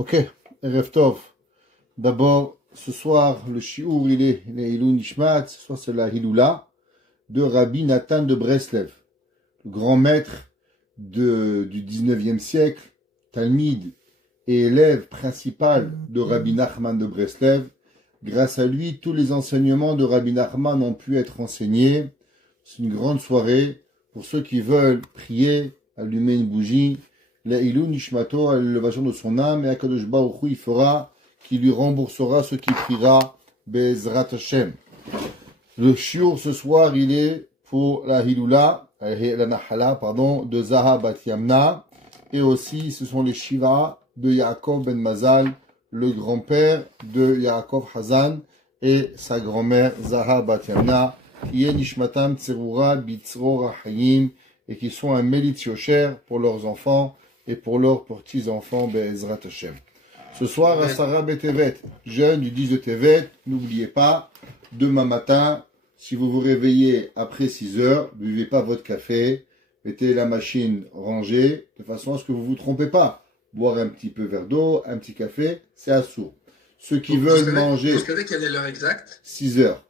Ok, Erev Tov. D'abord, ce soir, le shiur, il est Leilou Nishmat, ce soir c'est la Hiloula de Rabbi Nathan de Breslev, le grand maître du 19e siècle, Talmid et élève principal de Rabbi Nachman de Breslev. Grâce à lui, tous les enseignements de Rabbi Nachman ont pu être enseignés. C'est une grande soirée pour ceux qui veulent prier, allumer une bougie, Leilou Nishmato, à l'élévation de son âme, et Akadosh Baruch Hu, il fera, qui lui remboursera ce qui priera, Bezrat Hashem. Le shiur ce soir, il est pour la Hiloula, la Nahala, pardon, de Zaha Bat Yamna, et aussi ce sont les Shiva de Yaakov Ben Mazal, le grand-père de Yaakov Hazan, et sa grand-mère Zaha Bat Yamna, qui est Nishmatam Tserura Bitzro Rahayim, et qui sont un Mélit Yosher pour leurs enfants, et pour leurs petits-enfants, Be'ezrat Hashem. Ce soir, à Sarah Betevet, jeune du 10 de Tevet, n'oubliez pas, demain matin, si vous vous réveillez après 6 heures, ne buvez pas votre café, mettez la machine rangée, de façon à ce que vous ne vous trompez pas. Boire un petit peu verre d'eau, un petit café, c'est assourd. Ceux qui veulent manger... Vous savez quelle est l'heure exacte? 6 heures.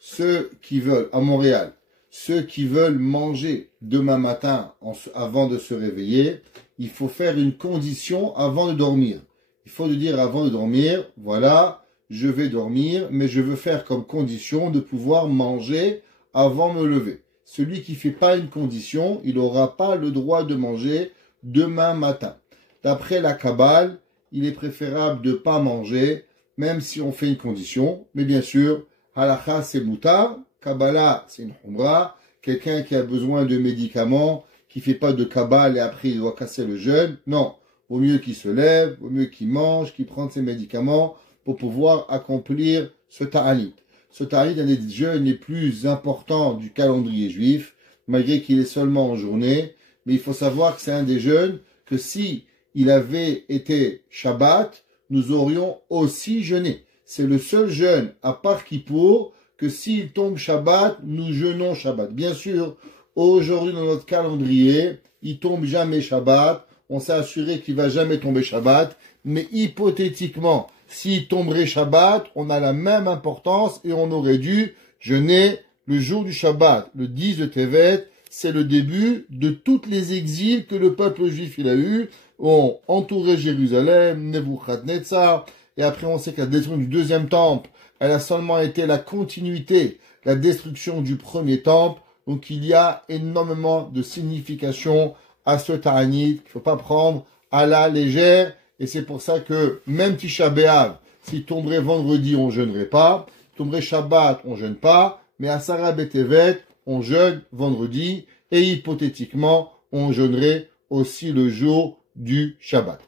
Ceux qui veulent, à Montréal, ceux qui veulent manger demain matin, avant de se réveiller, il faut faire une condition avant de dormir. Il faut dire avant de dormir, voilà, je vais dormir, mais je veux faire comme condition de pouvoir manger avant de me lever. Celui qui ne fait pas une condition, il n'aura pas le droit de manger demain matin. D'après la Kabbale, il est préférable de ne pas manger, même si on fait une condition. Mais bien sûr, halakha c'est mutar, Kabbalah c'est une humra. Quelqu'un qui a besoin de médicaments, qui fait pas de Kabbale et après il doit casser le jeûne, non. Vaut mieux qu'il se lève, vaut mieux qu'il mange, qu'il prenne ses médicaments pour pouvoir accomplir ce ta'anit. Ce ta'anit est un des jeûnes les plus importants du calendrier juif, malgré qu'il est seulement en journée. Mais il faut savoir que c'est un des jeûnes que si il avait été Shabbat, nous aurions aussi jeûné. C'est le seul jeûne, à part Kippour, que s'il tombe Shabbat, nous jeûnons Shabbat. Bien sûr, aujourd'hui dans notre calendrier, il tombe jamais Shabbat. On s'est assuré qu'il va jamais tomber Shabbat. Mais hypothétiquement, s'il tomberait Shabbat, on a la même importance et on aurait dû jeûner le jour du Shabbat. Le 10 de Tevet, c'est le début de toutes les exils que le peuple juif il a eu, ont entouré Jérusalem, Nebuchadnezzar, et après on sait que la destruction du deuxième temple, elle a seulement été la continuité, la destruction du premier temple. Donc il y a énormément de signification à ce ta'anit qu'il ne faut pas prendre à la légère. Et c'est pour ça que même Tisha B'Av, s'il tomberait vendredi, on ne jeûnerait pas. S'il tomberait Shabbat, on ne jeûne pas. Mais à Sarah Betevet, on jeûne vendredi. Et hypothétiquement, on jeûnerait aussi le jour du Shabbat.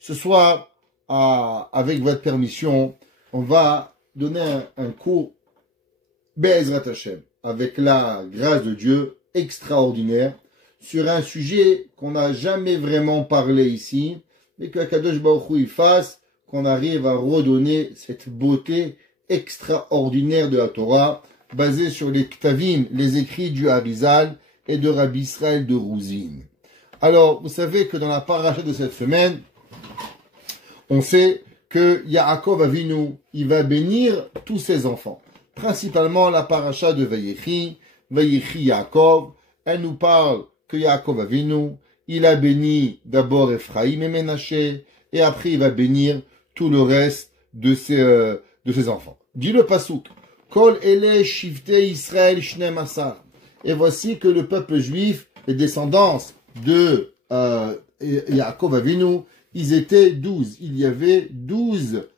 Ce soir, avec votre permission, on va donner un cours Be'ezrat Hashem, avec la grâce de Dieu extraordinaire, sur un sujet qu'on n'a jamais vraiment parlé ici, mais que Kadosh Baruch Hu y fasse, qu'on arrive à redonner cette beauté extraordinaire de la Torah, basée sur les Ktavim, les écrits du Harizal et de Rabbi Israël de Rouzine. Alors, vous savez que dans la paracha de cette semaine, on sait que Yaakov Avinu, il va bénir tous ses enfants. Principalement la paracha de Vayechi Yaakov, elle nous parle que Yaakov Avinu, il a béni d'abord Ephraïm et Ménaché, et après il va bénir tout le reste de ses enfants. Dit le Pasuk, Kol ele shivte Israël shnem asar. Et voici que le peuple juif, les descendants de Yaakov Avinu, ils étaient 12. Il y avait 12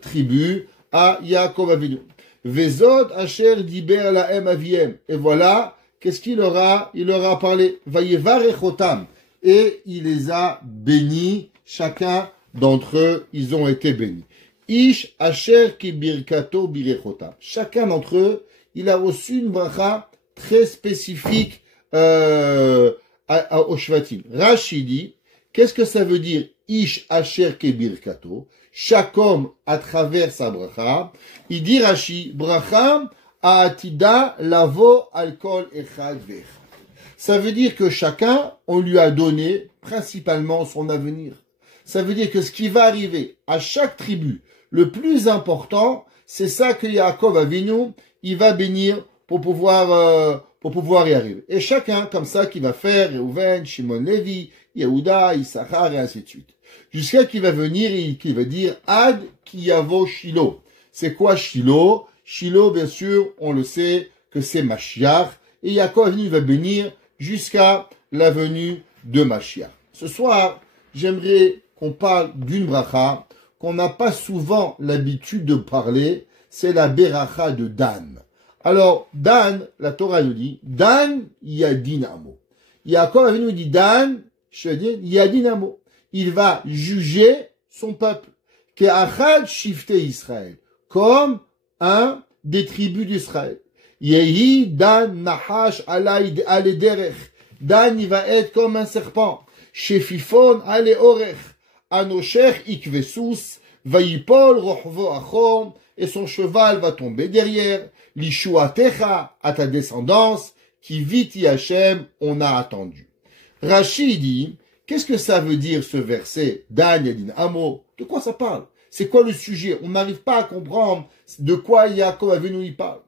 tribus à Yaakov Avinu. Vezot asher diber lahem aviem. Et voilà, qu'est-ce qu'il aura? Il leur a parlé. Vayevarechotam. Et il les a bénis. Chacun d'entre eux, ils ont été bénis. Ish asher ki birkato birechotam. Chacun d'entre eux, il a reçu une bracha très spécifique au Shvatim. Rashi dit, qu'est-ce que ça veut dire? Ish asher ki birkato. Chaque homme à travers sa bracha. Il dit Rashi, bracha aatida lavo alkol echad vech. Ça veut dire que chacun, on lui a donné principalement son avenir. Ça veut dire que ce qui va arriver à chaque tribu, le plus important, c'est ça que Yaakov Avinu, il va bénir pour pouvoir y arriver. Et chacun, comme ça, qui va faire, Reuven, Shimon Levi, Yehuda, Issachar, et ainsi de suite. Jusqu'à qu'il va venir et qu'il va dire, Ad Kiyavo Shilo. C'est quoi Shilo? Shilo, bien sûr, on le sait, que c'est Mashiach. Et Yaakov Avinu va bénir jusqu'à la venue de Mashiach. Ce soir, j'aimerais qu'on parle d'une bracha qu'on n'a pas souvent l'habitude de parler, c'est la beracha de Dan. Alors, Dan, la Torah nous dit, Dan Yadin Amo. Yaakov Avinu dit Dan, je dis Yadin Amo. Il va juger son peuple. Ke'achad shifte Israël. Comme un des tribus d'Israël. Yehi Dan Nahash alay derech. Dan, il va être comme un serpent. Shefifon ale orech. Anosher ikvesus. Vaipol rochvo achon. Et son cheval va tomber derrière. Lishuatecha, à ta descendance, qui viti Hachem, on a attendu. Rashi dit, qu'est-ce que ça veut dire ce verset? Dan Yadin Amo. De quoi ça parle? C'est quoi le sujet? On n'arrive pas à comprendre de quoi Yaakov Avinu y parle.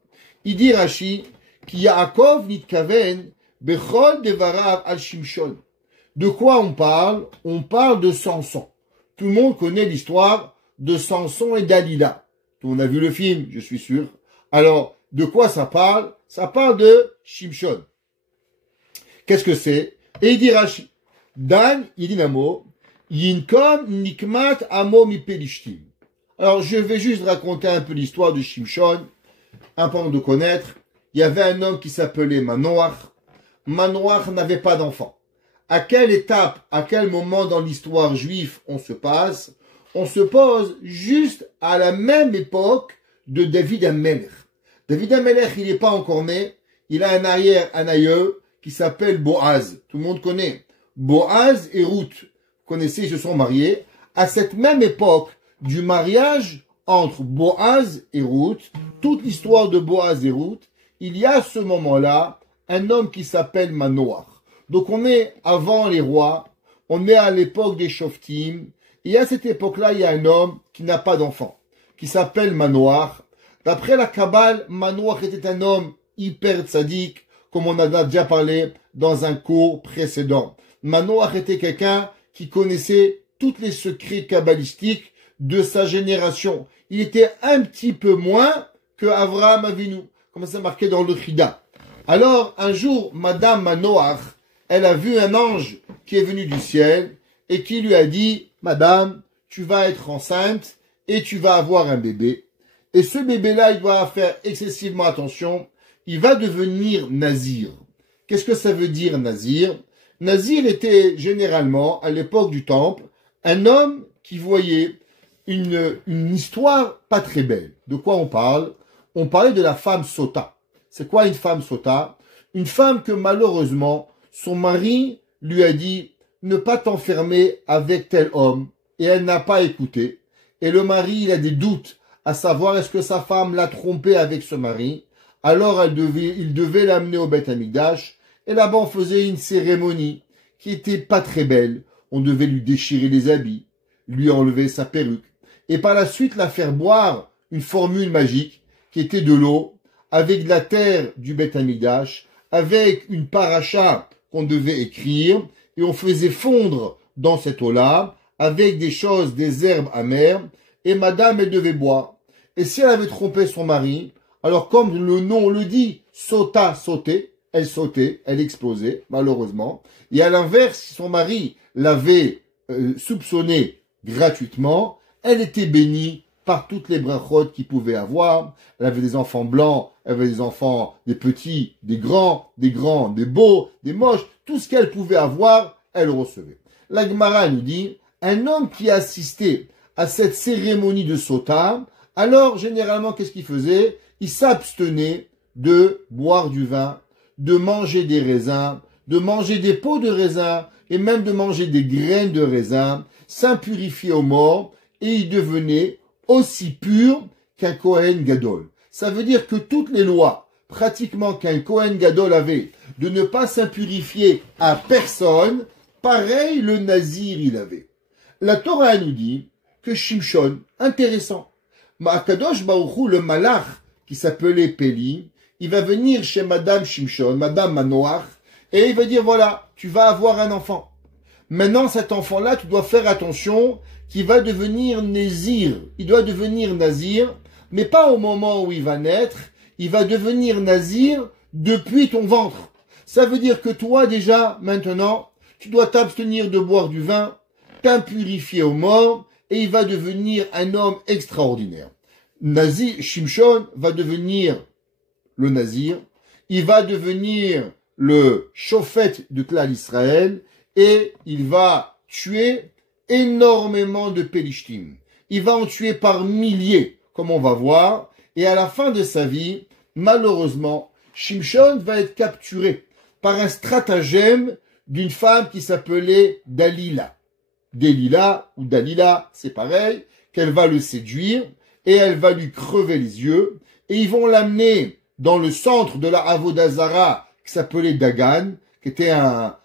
Il dit Rashi, ki Yaakov nitkaven bechol devarav al Shimshon. De quoi on parle? On parle de Samson. Tout le monde connaît l'histoire de Samson et Dalila. Tout le monde a vu le film, je suis sûr. Alors, de quoi ça parle? Ça parle de Shimshon. Qu'est-ce que c'est? Et il dit Rashi, Dan Yidinamo, Yinkom Nikmat Amo Mipelishtim. Alors, je vais juste raconter un peu l'histoire de Shimshon, important de connaître. Il y avait un homme qui s'appelait Manoach. Manoach n'avait pas d'enfant. À quelle étape, à quel moment dans l'histoire juive on se passe? On se pose juste à la même époque de David Amelech. David Amelech, il n'est pas encore né. Il a un aïeux qui s'appelle Boaz. Tout le monde connaît. Boaz et Ruth. Vous connaissez, ils se sont mariés. À cette même époque du mariage entre Boaz et Ruth, toute l'histoire de Boaz et Ruth, il y a à ce moment-là un homme qui s'appelle Manoach. Donc on est avant les rois, on est à l'époque des Shoftim, et à cette époque-là, il y a un homme qui n'a pas d'enfant, qui s'appelle Manoach. D'après la Kabbale, Manoach était un homme hyper tzaddik, comme on en a déjà parlé dans un cours précédent. Manoach était quelqu'un qui connaissait tous les secrets kabbalistiques de sa génération. Il était un petit peu moins que Avraham Avinu, comme c'est marqué dans le Chida. Alors, un jour, Madame Manoach, elle a vu un ange qui est venu du ciel et qui lui a dit, Madame, tu vas être enceinte et tu vas avoir un bébé. Et ce bébé-là, il doit faire excessivement attention. Il va devenir nazir. Qu'est-ce que ça veut dire nazir? Nazir était généralement, à l'époque du temple, un homme qui voyait une histoire pas très belle. De quoi on parle? On parlait de la femme sota. C'est quoi une femme sota? Une femme que malheureusement, son mari lui a dit ne pas t'enfermer avec tel homme. Et elle n'a pas écouté. Et le mari, il a des doutes à savoir est-ce que sa femme l'a trompé avec ce mari. Alors il devait l'amener au Beth Amikdash. Et là-bas, on faisait une cérémonie qui était pas très belle. On devait lui déchirer les habits, lui enlever sa perruque. Et par la suite, la faire boire une formule magique qui était de l'eau, avec de la terre du Beth Amikdash, avec une paracha qu'on devait écrire, et on faisait fondre dans cette eau-là, avec des choses, des herbes amères, et madame, elle devait boire. Et si elle avait trompé son mari, alors comme le nom le dit, sauta, sauter, elle explosait, malheureusement. Et à l'inverse, si son mari l'avait soupçonné gratuitement, elle était bénie par toutes les brachot qu'il pouvait avoir. Elle avait des enfants blancs, elle avait des enfants, des petits, des grands, des beaux, des moches. Tout ce qu'elle pouvait avoir, elle recevait. La Gemara nous dit, un homme qui assistait à cette cérémonie de Sota, alors généralement, qu'est-ce qu'il faisait? Il s'abstenait de boire du vin, de manger des raisins, de manger des peaux de raisin, et même de manger des graines de raisin, s'impurifier au mort, et il devenait aussi pur qu'un Kohen Gadol. Ça veut dire que toutes les lois, pratiquement qu'un Kohen Gadol avait, de ne pas s'impurifier à personne, pareil le Nazir il avait. La Torah nous dit que Shimshon, intéressant, Akadosh Baruch Hu, le malach qui s'appelait Péli, il va venir chez Madame Shimshon, Madame Manoach, et il va dire, voilà, tu vas avoir un enfant. Maintenant, cet enfant-là, tu dois faire attention qu'il va devenir Nézir. Il doit devenir Nazir, mais pas au moment où il va naître, il va devenir Nazir depuis ton ventre. Ça veut dire que toi, déjà, maintenant, tu dois t'abstenir de boire du vin, t'impurifier aux morts, et il va devenir un homme extraordinaire. Nazir, Shimshon va devenir le Nazir, il va devenir le chauffette de Klal Israël, et il va tuer énormément de Pélishtim. Il va en tuer par milliers, comme on va voir, et à la fin de sa vie, malheureusement, Shimshon va être capturé par un stratagème d'une femme qui s'appelait Dalila. Delilah ou Dalila, c'est pareil, qu'elle va le séduire et elle va lui crever les yeux et ils vont l'amener dans le centre de la Avodah Zara qui s'appelait Dagan, qui était un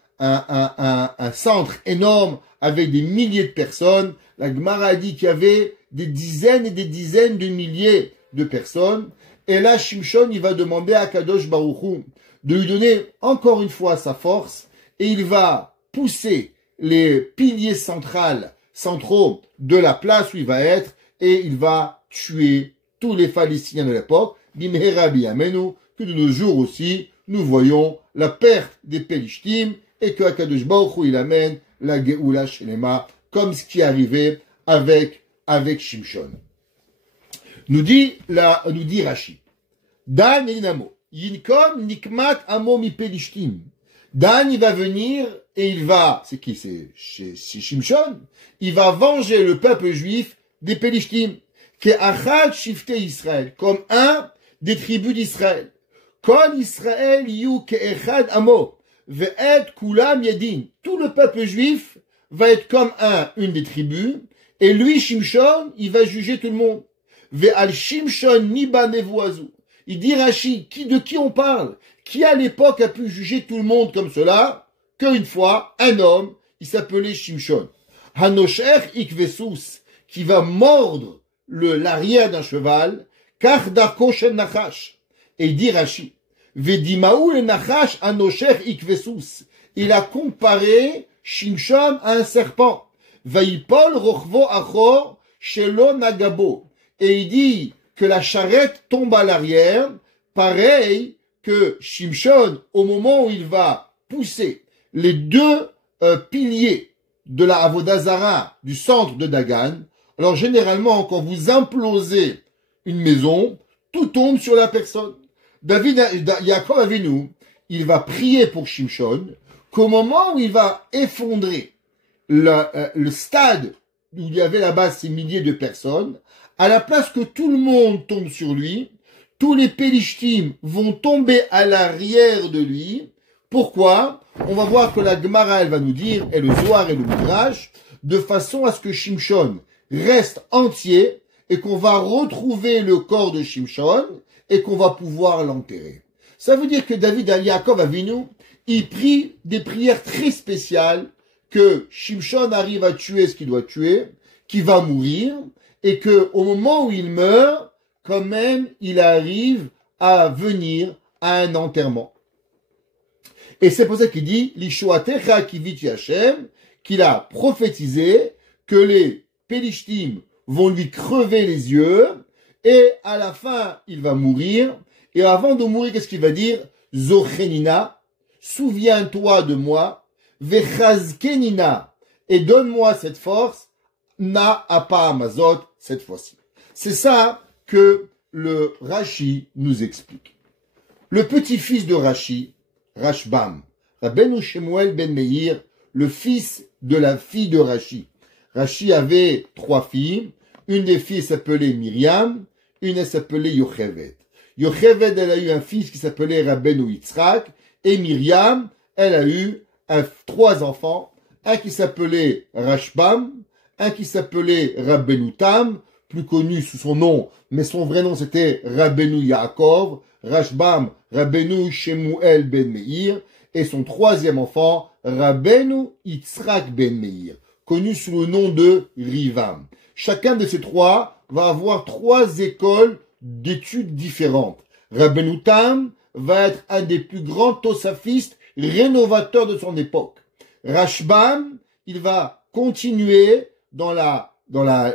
centre énorme avec des milliers de personnes. La Gemara dit qu'il y avait des dizaines et des dizaines de milliers de personnes. Et là, Shimshon, il va demander à Kadosh Baruch Hu de lui donner encore une fois sa force et il va pousser les piliers centraux de la place où il va être et il va tuer tous les Palestiniens de l'époque, Bimhera Biyamenu, que de nos jours aussi, nous voyons la perte des Pélishtim et que Akadosh Baruch Hu, il amène la Geoula Shelema, comme ce qui est arrivé avec Shimshon. Nous dit Rashi, Dan Inamo, Yinkom Nikmat Amo Mi Pélishtim. Dan, il va venir et il va, c'est qui? C'est Shimshon. Il va venger le peuple juif des Pélishtim. Ke achad shifte Israël. Comme un des tribus d'Israël. Kol Israël yu ke echad amo. Ve'et kulam yedin. Tout le peuple juif va être comme une des tribus. Et lui, Shimshon, il va juger tout le monde. Ve'al Shimshon niba nevuazu. Il dit Rashi, de qui on parle? Qui à l'époque a pu juger tout le monde comme cela? Qu'une fois, un homme, il s'appelait Shimshon. Hanosher ikvesus, qui va mordre l'arrière d'un cheval, kar darko shel nachash. Et il dit Rashi, vedimaou le nachash hanosher ikvesus. Il a comparé Shimshon à un serpent. Vaipol rochvo achor shelo nagabo. Et il dit que la charrette tombe à l'arrière, pareil que Shimshon, au moment où il va pousser les deux piliers de la Avodah Zara du centre de Dagan, alors généralement, quand vous implosez une maison, tout tombe sur la personne. Yaakov Avinu, il va prier pour Shimshon, qu'au moment où il va effondrer le stade où il y avait là-bas ces milliers de personnes, à la place que tout le monde tombe sur lui, tous les Pélishtim vont tomber à l'arrière de lui. Pourquoi? On va voir que la Gemara, elle va nous dire, et le Zohar et le Midrash, de façon à ce que Shimshon reste entier et qu'on va retrouver le corps de Shimshon et qu'on va pouvoir l'enterrer. Ça veut dire que Yaakov Avinu, il prie des prières très spéciales que Shimshon arrive à tuer ce qu'il doit tuer, qu'il va mourir, et que au moment où il meurt, quand même, il arrive à venir à un enterrement. Et c'est pour ça qu'il dit, Lishoatecha kiviti Hashem, qu'il a prophétisé que les Pélishtim vont lui crever les yeux, et à la fin, il va mourir, et avant de mourir, qu'est-ce qu'il va dire? Zochenina, souviens-toi de moi, Vechazkenina, et donne-moi cette force, Na apa amazot, cette fois-ci. C'est ça que le Rashi nous explique. Le petit-fils de Rashi, Rashbam, Rabbeinu Shemuel ben Meir, le fils de la fille de Rashi. Rashi avait 3 filles. Une des filles s'appelait Myriam, une elle s'appelait Yocheved. Yocheved, elle a eu un fils qui s'appelait Rabbeinu Yitzhak, et Myriam, elle a eu 3 enfants, un qui s'appelait Rashbam, un qui s'appelait Rabbeinu Tam, plus connu sous son nom, mais son vrai nom c'était Rabbeinu Yaakov, Rashbam, Rabbeinu Shemuel ben Meir, et son 3e enfant, Rabbeinu Yitzhak ben Meir. connu sous le nom de Rivam. Chacun de ces trois va avoir trois écoles d'études différentes. Rabbeinu Tam va être un des plus grands tosafistes rénovateurs de son époque. Rashbam, il va continuer dans la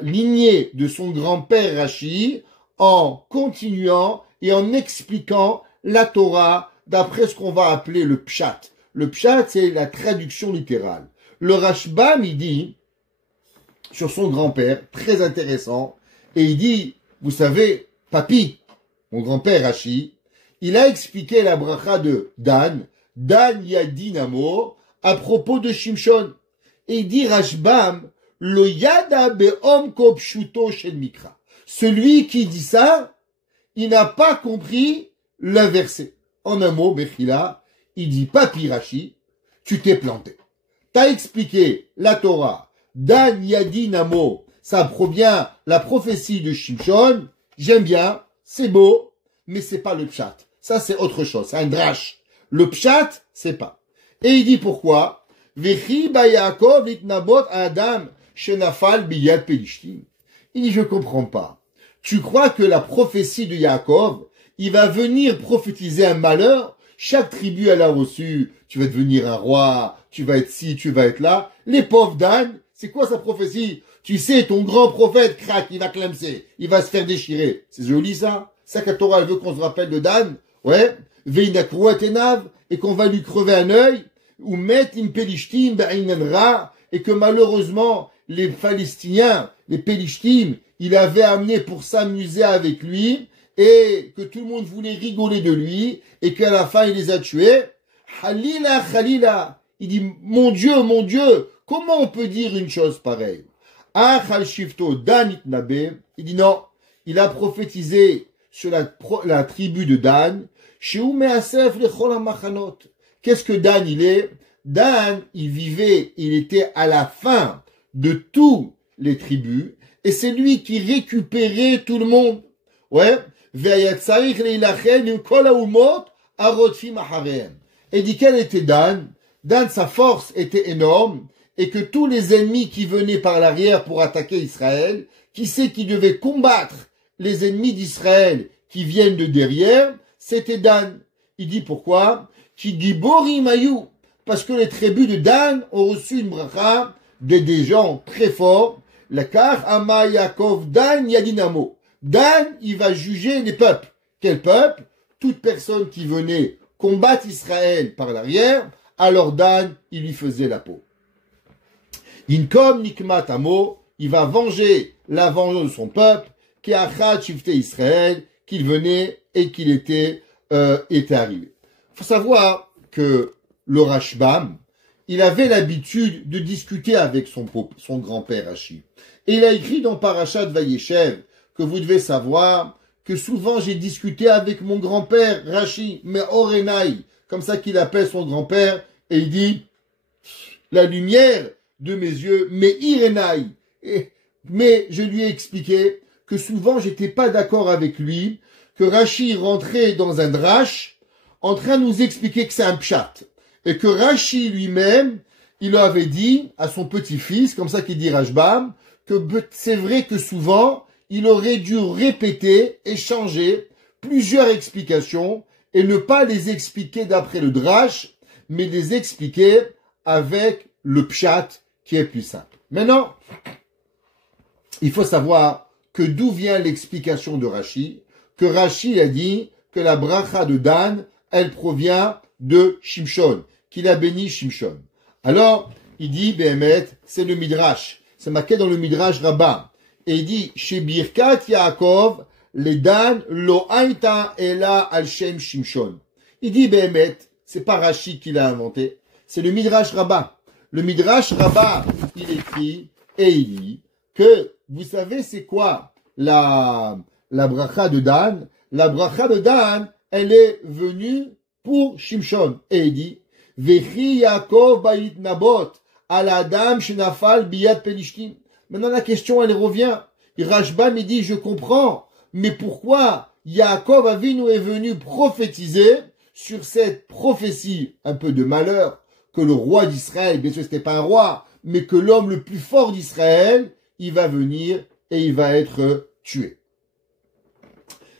lignée de son grand-père Rashi en continuant et en expliquant la Torah d'après ce qu'on va appeler le pshat. Le pshat, c'est la traduction littérale. Le Rashbam, il dit, sur son grand-père, très intéressant, et il dit, vous savez, Papi, mon grand-père Rashi, il a expliqué la bracha de Dan Yadinamo, à propos de Shimshon. Et il dit, Rashbam, lo yada be'om kopshuto shel mikra. Celui qui dit ça, il n'a pas compris le verset. En un mot, Bechila, il dit, Papi Rashi, tu t'es planté. T'as expliqué la Torah, Dan Yadinamo, ça provient la prophétie de Shimshon, j'aime bien, c'est beau, mais c'est pas le pshat. Ça, c'est autre chose, c'est un drash. Le pshat, c'est pas. Et il dit pourquoi? Vechi ba Yaakov itnabot Adam shenafal biyad pelishtim. Il dit, je comprends pas. Tu crois que la prophétie de Yaakov, il va venir prophétiser un malheur? Chaque tribu, elle a reçu, tu vas devenir un roi, tu vas être ci, tu vas être là. Les pauvres d'Anne, c'est quoi sa prophétie? Tu sais, ton grand prophète, craque, il va clamser, il va se faire déchirer. C'est joli ça? Ça que la Torah, elle veut qu'on se rappelle de Dan? Ouais. Veinakrua et qu'on va lui crever un œil, ou met im pelishtim ba'inanra, et que malheureusement, les Palestiniens, les Pelishtim, il avait amené pour s'amuser avec lui, et que tout le monde voulait rigoler de lui, et qu'à la fin, il les a tués. Halila, Khalila. Il dit, mon Dieu, comment on peut dire une chose pareille? Ah, Shifto, Dan Itnabe. Il dit non, il a prophétisé sur la tribu de Dan. Qu'est-ce que Dan il est? Dan, il vivait, il était à la fin de tous les tribus, et c'est lui qui récupérait tout le monde. Ouais. Et dit quel était Dan? Dan, sa force était énorme, et que tous les ennemis qui venaient par l'arrière pour attaquer Israël, qui sait qui devait combattre les ennemis d'Israël qui viennent de derrière, c'était Dan. Il dit pourquoi? Qui dit Borim Ayou, parce que les tribus de Dan ont reçu une bracha des gens très forts. La Kar Ama Yaakov Dan Yadinamo. Dan, il va juger les peuples. Quel peuple? Toute personne qui venait combattre Israël par l'arrière, alors Dan, il lui faisait la peau. Inkom Nikmat Amo, il va venger la vengeance de son peuple, qui a achat shifte Israël, qu'il venait et qu'il était arrivé. Il faut savoir que le Rashbam, il avait l'habitude de discuter avec son grand-père Rashi. Et il a écrit dans Parashat Vayeshev que vous devez savoir que souvent j'ai discuté avec mon grand-père Rashi, mais Orenai, comme ça qu'il appelle son grand-père, et il dit la lumière de mes yeux, mais Irenai. Mais je lui ai expliqué que souvent j'étais pas d'accord avec lui, que Rashi rentrait dans un drash en train de nous expliquer que c'est un pshat. Et que Rashi lui-même, il avait dit à son petit-fils, comme ça qu'il dit Rashbam, que c'est vrai que souvent, il aurait dû répéter et changer plusieurs explications et ne pas les expliquer d'après le drash, mais les expliquer avec le pshat qui est plus simple. Maintenant, il faut savoir que d'où vient l'explication de Rashi, que Rashi a dit que la bracha de Dan, elle provient de Shimshon, qu'il a béni Shimshon. Alors, il dit, Behemet, c'est le Midrash. C'est marqué dans le Midrash Rabbah. Et il dit, chez Birkat Yaakov, les Dan lo aita ela al shem Shimshon. Il dit, Behemet, c'est pas Rashi qui l'a inventé, c'est le Midrash Rabbah. Le Midrash Rabbah, il écrit, et il dit, que, vous savez, c'est quoi la bracha de Dan? La bracha de Dan, elle est venue pour Shimshon. Et il dit, Vechi Yaakov ba'it nabot, al adam shenafal biyad pelishtim. Maintenant, la question, elle revient. Et Rashbam, il dit, je comprends, mais pourquoi Yaakov Avinu est venu prophétiser sur cette prophétie un peu de malheur que le roi d'Israël, bien sûr, c'était pas un roi, mais que l'homme le plus fort d'Israël, il va venir et il va être tué.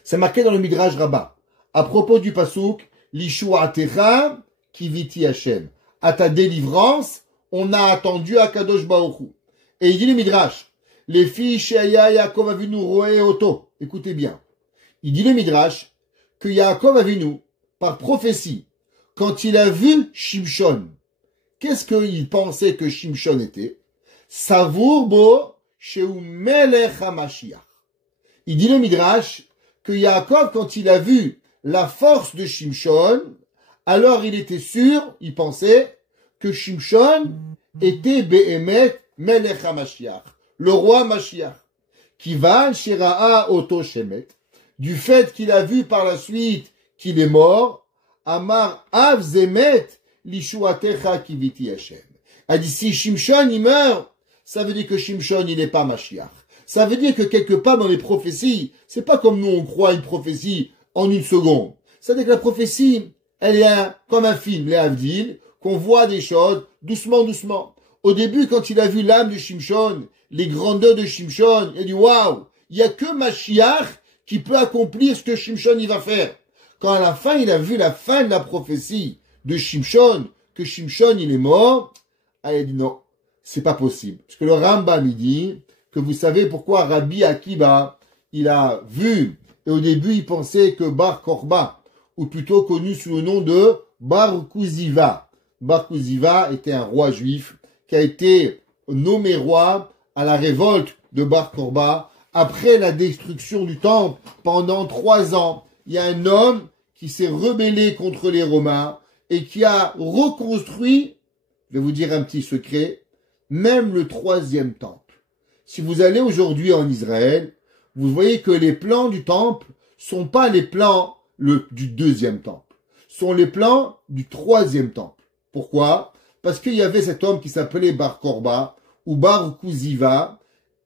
C'est marqué dans le Midrash Rabbah. À propos du pasouk, Lishuatecha kiviti Hashem. À ta délivrance, on a attendu à Kadosh Baruch Hu. Et il dit le Midrash, les filles Sheaya Yaakov Avinu Roe Oto. Écoutez bien. Il dit le Midrash que Yaakov Avinu, par prophétie, quand il a vu Shimshon, qu'est-ce qu'il pensait que Shimshon était? Savourbo Sheu Melech HaMashiach. Il dit le Midrash que Yaakov, quand il a vu la force de Shimshon, alors il était sûr, il pensait, que Shimshon était Behemet Melech HaMashiach, le roi Mashiach. Kivan Shira'a Oto Shemet, du fait qu'il a vu par la suite qu'il est mort, Amar Av Zemet Lishuatecha Kiviti Hashem. A dit, si Shimshon il meurt, ça veut dire que Shimshon il n'est pas Mashiach. Ça veut dire que quelque part dans les prophéties, c'est pas comme nous on croit une prophétie en une seconde. Ça veut dire que la prophétie, elle est comme un film, les Havdil, qu'on voit des choses doucement, doucement. Au début, quand il a vu l'âme de Shimshon, les grandeurs de Shimshon, il a dit, waouh, il y a que Mashiach qui peut accomplir ce que Shimshon il va faire. Quand à la fin, il a vu la fin de la prophétie de Shimshon, que Shimshon il est mort, il a dit non, c'est pas possible. Parce que le Rambam il dit que vous savez pourquoi Rabbi Akiba, il a vu, et au début il pensait que Bar Korba, ou plutôt connu sous le nom de Bar Kuziva. Bar Kuziva était un roi juif qui a été nommé roi à la révolte de Bar Korba. Après la destruction du temple, pendant 3 ans, il y a un homme qui s'est rebellé contre les Romains et qui a reconstruit, je vais vous dire un petit secret, même le 3e temple. Si vous allez aujourd'hui en Israël, vous voyez que les plans du temple sont pas les plans du 2e temple, sont les plans du 3e temple. Pourquoi? Parce qu'il y avait cet homme qui s'appelait Bar Korba ou Bar Kuziva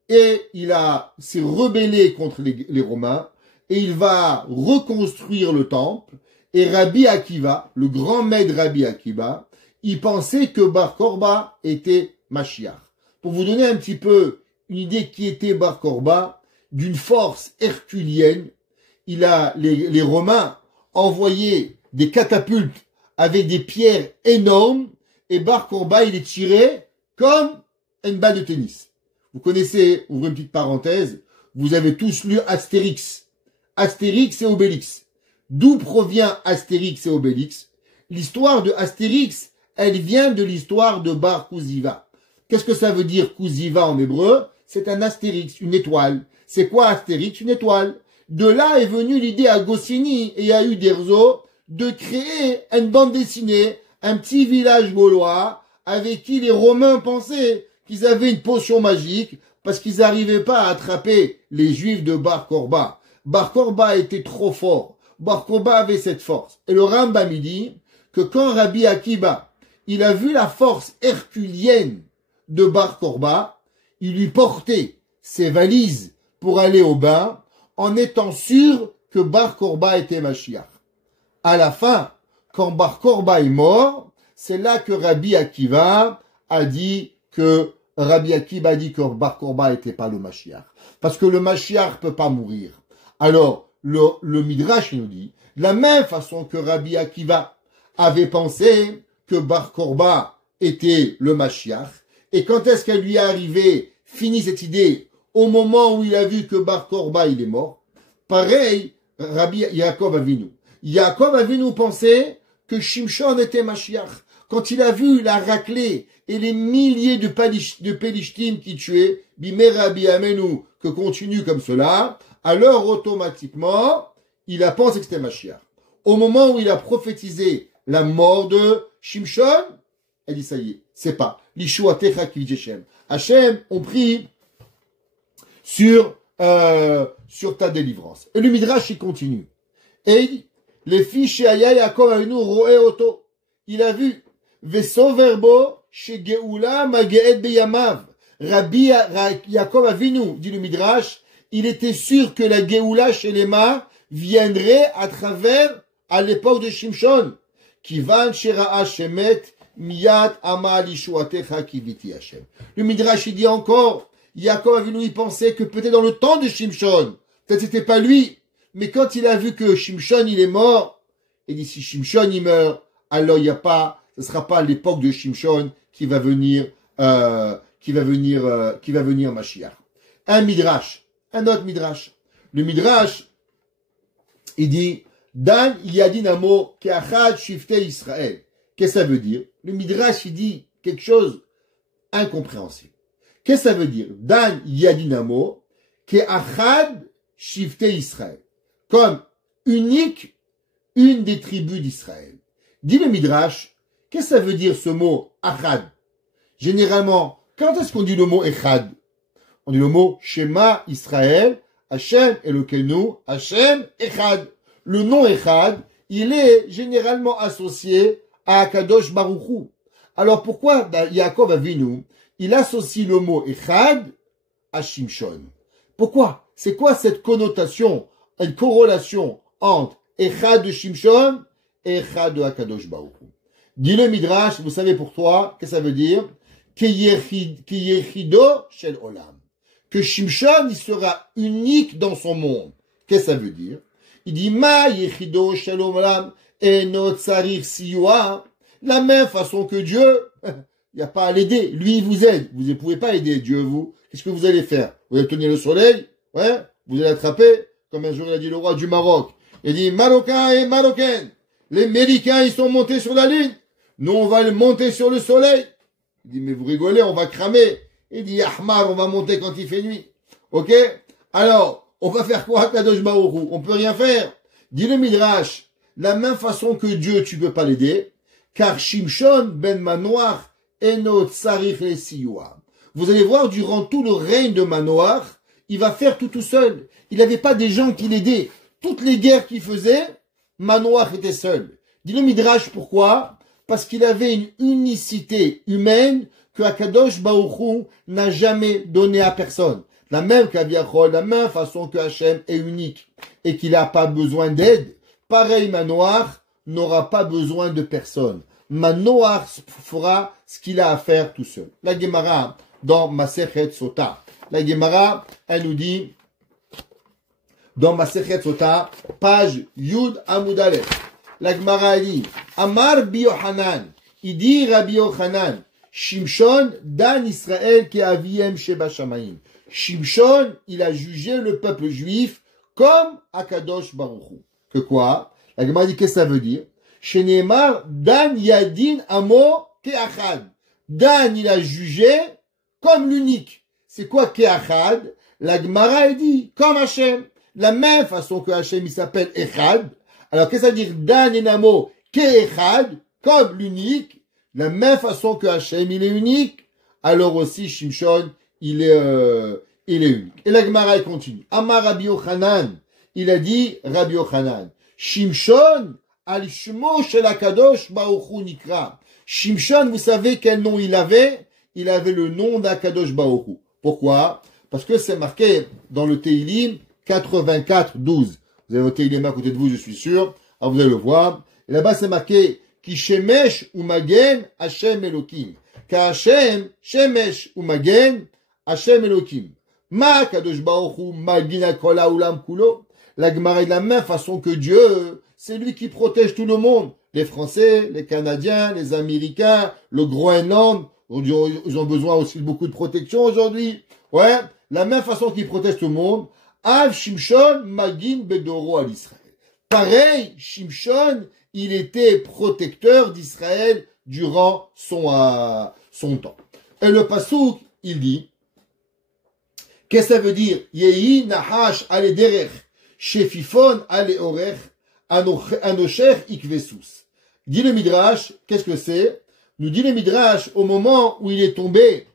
et il s'est rebellé contre les Romains et il va reconstruire le temple. Et Rabbi Akiva, le grand maître Rabbi Akiva, il pensait que Bar Korba était Mashiach. Pour vous donner un petit peu une idée qui était Bar Korba, d'une force herculienne, les Romains envoyaient des catapultes avec des pierres énormes et Bar Korba, il est tiré comme une balle de tennis. Vous connaissez, ouvrez une petite parenthèse, vous avez tous lu Astérix. Astérix et Obélix. D'où provient Astérix et Obélix? L'histoire de Astérix, elle vient de l'histoire de Bar Kuziva. Qu'est-ce que ça veut dire Kuziva en hébreu? C'est un Astérix, une étoile. C'est quoi Astérix? Une étoile. De là est venue l'idée à Goscinny et à Uderzo de créer une bande dessinée, un petit village gaulois avec qui les Romains pensaient qu'ils avaient une potion magique parce qu'ils n'arrivaient pas à attraper les Juifs de Bar Korba. Bar Korba était trop fort. Bar Korba avait cette force. Et le Rambam dit que quand Rabbi Akiba, il a vu la force herculienne de Bar Korba, il lui portait ses valises pour aller au bain en étant sûr que Bar Korba était Mashiach. À la fin, quand Bar Korba est mort, c'est là que Rabbi Akiba a dit que Bar Korba n'était pas le Mashiach. Parce que le Mashiach peut pas mourir. Alors, le Midrash nous dit, de la même façon que Rabbi Akiva avait pensé que Bar Korba était le Mashiach, et quand est-ce qu'elle lui est arrivée, fini cette idée, au moment où il a vu que Bar Korba il est mort, pareil, Rabbi Yaakov Avinu. Yaakov Avinu pensait que Shimshon était Mashiach. Quand il a vu la raclée et les milliers de Pélishtim qui tuaient, Bimé Rabbi Amenu, que continue comme cela, alors automatiquement, il a pensé que c'était Mashiach. Au moment où il a prophétisé la mort de Shimshon, elle dit ça y est, c'est pas. Lishuatecha kiviti Hashem. Hashem, on prie sur ta délivrance. Et le Midrash, il continue. Et il dit, les fiches Aya Yaakov Avinu roe oto. Il a vu, Vesoverbo chez Geoula Mageet Beyamav. Rabbi Yaakov Avinu, dit le Midrash, il était sûr que la Geoula chez les mains viendrait à l'époque de Shimshon. Kivan Shera'a Shemet miyat ama lishuatecha kiviti Hashem. Le Midrash, il dit encore, Yaakov Avinu, il pensait que peut-être dans le temps de Shimshon, peut-être c'était pas lui, mais quand il a vu que Shimshon, il est mort, il dit, si Shimshon, il meurt, alors il n'y a pas, ce sera pas l'époque de Shimshon qui va venir Mashiach. Un Midrash, un autre Midrash. Le Midrash, il dit, Dan yadinamo keachad shifte Israël. Qu'est-ce que ça veut dire? Le Midrash, il dit quelque chose incompréhensible. Qu'est-ce que ça veut dire? Dan yadinamo keachad shifte Israël. Comme unique, une des tribus d'Israël. Dit le Midrash, qu'est-ce que ça veut dire ce mot achad? Généralement, quand est-ce qu'on dit le mot echad? On dit le mot Shema Israël, Hashem Elokeinu, Hashem Echad. Le nom Echad, il est généralement associé à Akadosh Baruch Hu. Alors pourquoi Yaakov Avinu, il associe le mot Echad à Shimshon? Pourquoi? C'est quoi cette connotation, une corrélation entre Echad de Shimshon et Echad de Akadosh Baruch Hu? Dit le Midrash, vous savez pour toi, qu'est-ce que ça veut dire? Ki yechido shel olam. Que Shimshon, il sera unique dans son monde. Qu'est-ce que ça veut dire? Il dit, ma yechido shel olam eno tsarich siyua. La même façon que Dieu, il n'y a pas à l'aider. Lui, il vous aide. Vous ne pouvez pas aider Dieu, vous. Qu'est-ce que vous allez faire? Vous allez tenir le soleil? Ouais? Vous allez attraper? Comme un jour, il a dit le roi du Maroc. Il dit, Marocains et Marocaines. Les Américains, ils sont montés sur la lune. Nous, on va monter sur le soleil. Il dit, mais vous rigolez, on va cramer. Il dit, Ahmar, on va monter quand il fait nuit. Ok? Alors, on va faire quoi, Kadosh Baruch Hu? On peut rien faire. Dit le Midrash, la même façon que Dieu, tu peux pas l'aider, car Shimshon ben Manoach eno tsarich le siyua. Vous allez voir, durant tout le règne de Manoach, il va faire tout seul. Il n'avait pas des gens qui l'aidaient. Toutes les guerres qu'il faisait, Manoach était seul. Dit le Midrash, pourquoi? Parce qu'il avait une unicité humaine que Akadosh Baruch Hu n'a jamais donné à personne. La même qu'Aviachol, la même façon que Hachem est unique et qu'il n'a pas besoin d'aide. Pareil, Manoach n'aura pas besoin de personne. Manoach fera ce qu'il a à faire tout seul. La Gemara, dans Masechet Sota, la Gemara, elle nous dit, dans Masechet Sota, page Yud Amud Aleph, la Gemara dit, Amar Bi Yochanan, il dit Rabbi Yochanan, Shimshon dan Israël ki aviem sheba shamayim. Shimshon, il a jugé le peuple juif comme Akadosh Baruch Hu. Que quoi? La Gemara dit, qu'est-ce que ça veut dire? Shenemar dan yadin amo keachad. Dan, il a jugé comme l'unique. C'est quoi keachad? La Gemara dit, comme Hachem. La même façon que Hachem, il s'appelle Echad. Alors, qu'est-ce que ça veut dire? Dan enamo keachad, comme l'unique. La même façon que Hachem, il est unique. Alors aussi, Shimshon, il est unique. Et la Gemara, elle continue. Amar Rabbi Yochanan. Il a dit, Rabbi Yochanan. Shimshon, al shmo shel Akadosh Baruch Hu nikra. Shimshon, vous savez quel nom il avait? Il avait le nom d'Akadosh Baruch Hu. Pourquoi? Parce que c'est marqué dans le Teilim 84, 12. Vous avez le Teilim à côté de vous, je suis sûr. Alors vous allez le voir. Et là-bas, c'est marqué, Ki shemesh ou magen Hashem Elokim. Ka Hashem, shemesh ou magen Hashem Elokim. Ma Akadosh Baruch Hu magina kol haolam kulo. La Gemara est de la même façon que Dieu, c'est lui qui protège tout le monde. Les Français, les Canadiens, les Américains, le Groenland, ils ont besoin aussi de beaucoup de protection aujourd'hui. Ouais, la même façon qu'il protège tout le monde. Av Shimshon magin bedoro al Israël. Pareil, Shimshon, il était protecteur d'Israël durant son temps. Et le Passouk, il dit, qu'est-ce que ça veut dire? Yehi nahash ale derech. Shefifon ale orech anosher ikvesus. Dit le Midrash, qu'est-ce que c'est? Nous dit le Midrash, au moment où il est tombé,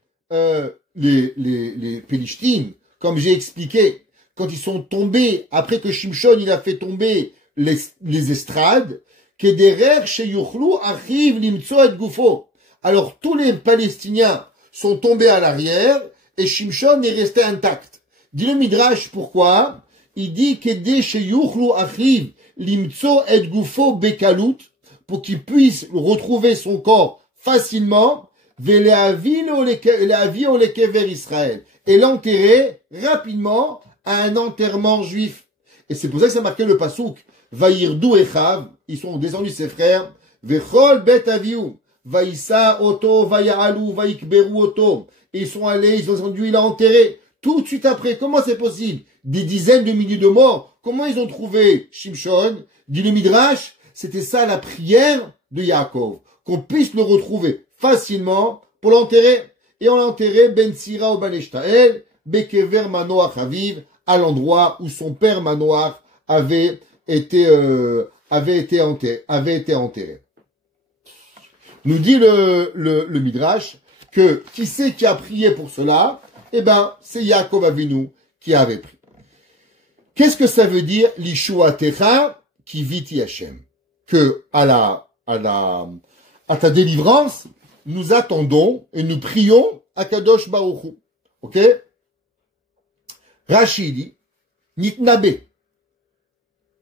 les Pélishtim, comme j'ai expliqué, quand ils sont tombés, après que Shimshon, il a fait tomber les estrades, kederech sheyuchlu achiv limtso et gufo. Alors, tous les Palestiniens sont tombés à l'arrière, et Shimshon est resté intact. Dit le Midrash, pourquoi? Il dit que chez Yuchlu Achiv limtso et gufo bekalut, pour qu'il puisse retrouver son corps facilement, vers Israël, et l'enterrer rapidement à un enterrement juif. Et c'est pour ça que ça marquait le pasouk. Vaïrdou Echav, ils sont descendus ses frères. Vechol bet aviou, vaïssa oto, vaïalou, vaïkberu oto. Et ils sont allés, ils ont descendu, il a enterré. Tout de suite après, comment c'est possible? Des dizaines de milliers de morts. Comment ils ont trouvé Shimshon? Dit le Midrash, c'était ça la prière de Yaakov. Qu'on puisse le retrouver facilement pour l'enterrer. Et on l'a enterré Ben Sira au Baneshtael, Bekever Manoach Aviv, à l'endroit où son père Manoach avait été enterré. Nous dit le Midrash que qui c'est qui a prié pour cela? Eh ben, c'est Yaakov Avinu qui avait pris. Qu'est-ce que ça veut dire l'Ishuatecha qui viti Hashem? Que à ta délivrance, nous attendons et nous prions à Kadosh Baruch Hu. Ok? Rashi dit, Nitnabe.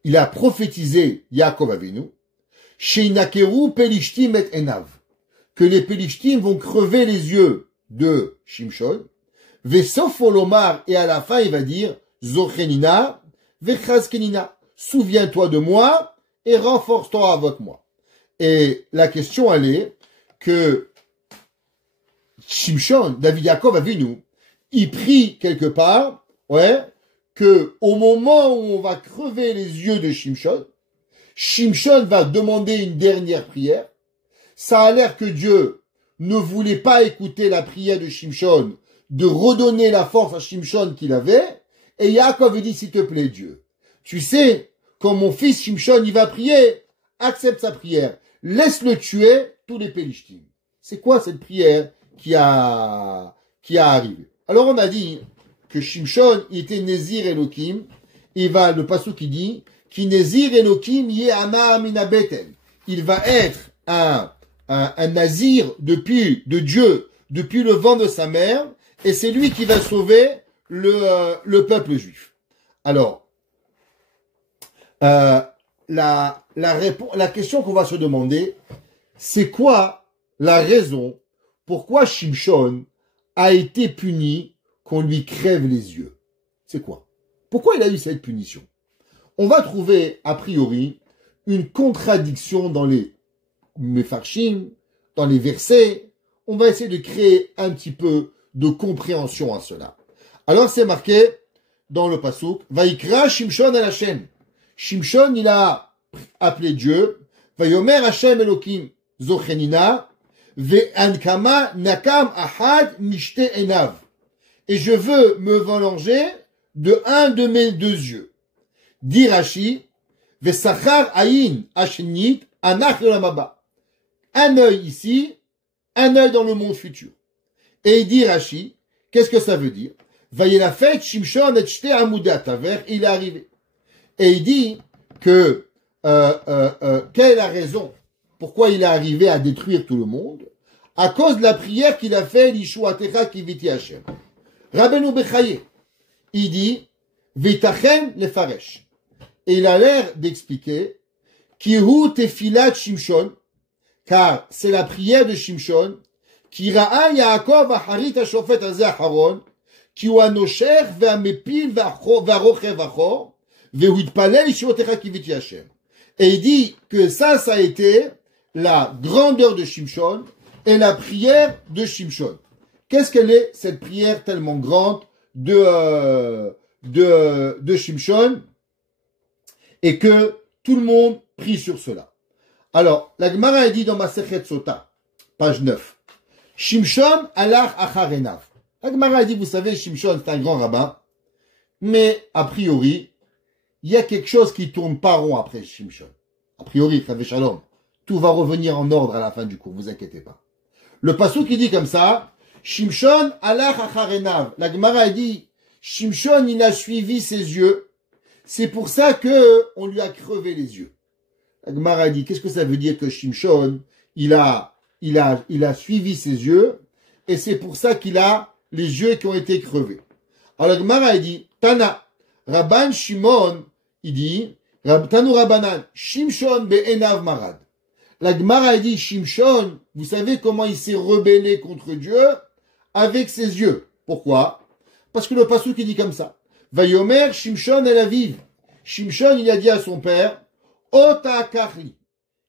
Il a prophétisé Yaakov Avinu, Sheinakeru Pelishtim et Enav, que les Pelishtim vont crever les yeux de Shimshon, Vesofolomar, et à la fin il va dire, Zochenina, Vechazkenina, souviens-toi de moi et renforce-toi avec moi. Et la question elle est que Shimshon, David Yaakov Avinu, il prie quelque part, que au moment où on va crever les yeux de Shimshon, Shimshon va demander une dernière prière. Ça a l'air que Dieu ne voulait pas écouter la prière de Shimshon, de redonner la force à Shimshon qu'il avait, et Yaakov dit, s'il te plaît Dieu, tu sais, quand mon fils Shimshon il va prier, accepte sa prière, laisse-le tuer tous les Pélishtim. C'est quoi cette prière qui a arrivé? Alors on a dit que Shimshon il était Nézir Elohim, le passage qui dit, qui Nézir Elohim yehama mina beten. Il va être un nazir de Dieu, depuis le vent de sa mère, et c'est lui qui va sauver le peuple juif. Alors, la question qu'on va se demander, c'est quoi la raison pourquoi Shimshon a été puni qu'on lui crève les yeux? C'est quoi? Pourquoi il a eu cette punition? On va trouver, a priori, une contradiction dans les Mefarshim, dans les versets. On va essayer de créer un petit peu de compréhension à cela. Alors c'est marqué dans le pasuk, Vaikra Shimshon el Hashem. Shimshon, il a appelé Dieu, Vayomer Hashem Elokim, Zochenina, Ve'ankama nakam ahad mishte enav. Et je veux me venger de un de mes deux yeux. Dit Rashi, Ve'sachar ayin ashenit anach l'amaba. Un œil ici, un œil dans le monde futur. Et il dit Rashi, qu'est-ce que ça veut dire? Vayelafet Shimshon et shte amudat taver, il est arrivé. Et il dit que quelle est la raison pourquoi il est arrivé à détruire tout le monde? À cause de la prière qu'il a fait l'Ishuatecha kiviti Hashem. Rabbeinu Bechaye, il dit Vitachem lefaresh. Et il a l'air d'expliquer Kihu tefilat Shimshon, car c'est la prière de Shimshon qui ra'a Yaakov acharit hashofet hazeh acharon ki hu anosher ve'amepil ve'arochev achor ve'hu yitpalel l'Ishuatecha kiviti Hashem. Et il dit que ça a été la grandeur de Shimshon et la prière de Shimshon. Qu'est-ce qu'elle est, cette prière tellement grande de Shimshon, et que tout le monde prie sur cela? Alors, la Gemara a dit dans Masechet Sota, page 9, Shimshon alach acharenav. La Gemara a dit, vous savez, Shimshon c'est un grand rabbin, mais a priori, il y a quelque chose qui tourne pas rond après Shimshon. A priori, Chavé Shalom, tout va revenir en ordre à la fin du cours, vous inquiétez pas. Le pasuk qui dit comme ça, Shimshon alach acharenav. La Gemara a dit, Shimshon il a suivi ses yeux, c'est pour ça que on lui a crevé les yeux. La Gemara a dit, qu'est-ce que ça veut dire que Shimshon il a suivi ses yeux, et c'est pour ça qu'il a les yeux qui ont été crevés. Alors la Gemara a dit, Tana, Rabban Shimon, il dit, Tanu Rabbanan, Shimshon be'enav marad. La Gemara a dit, Shimshon, vous savez comment il s'est rebellé contre Dieu? Avec ses yeux. Pourquoi? Parce que le pasuk il dit comme ça. Vayomer Shimshon el aviv. Shimshon, il a dit à son père, Ota Kachli.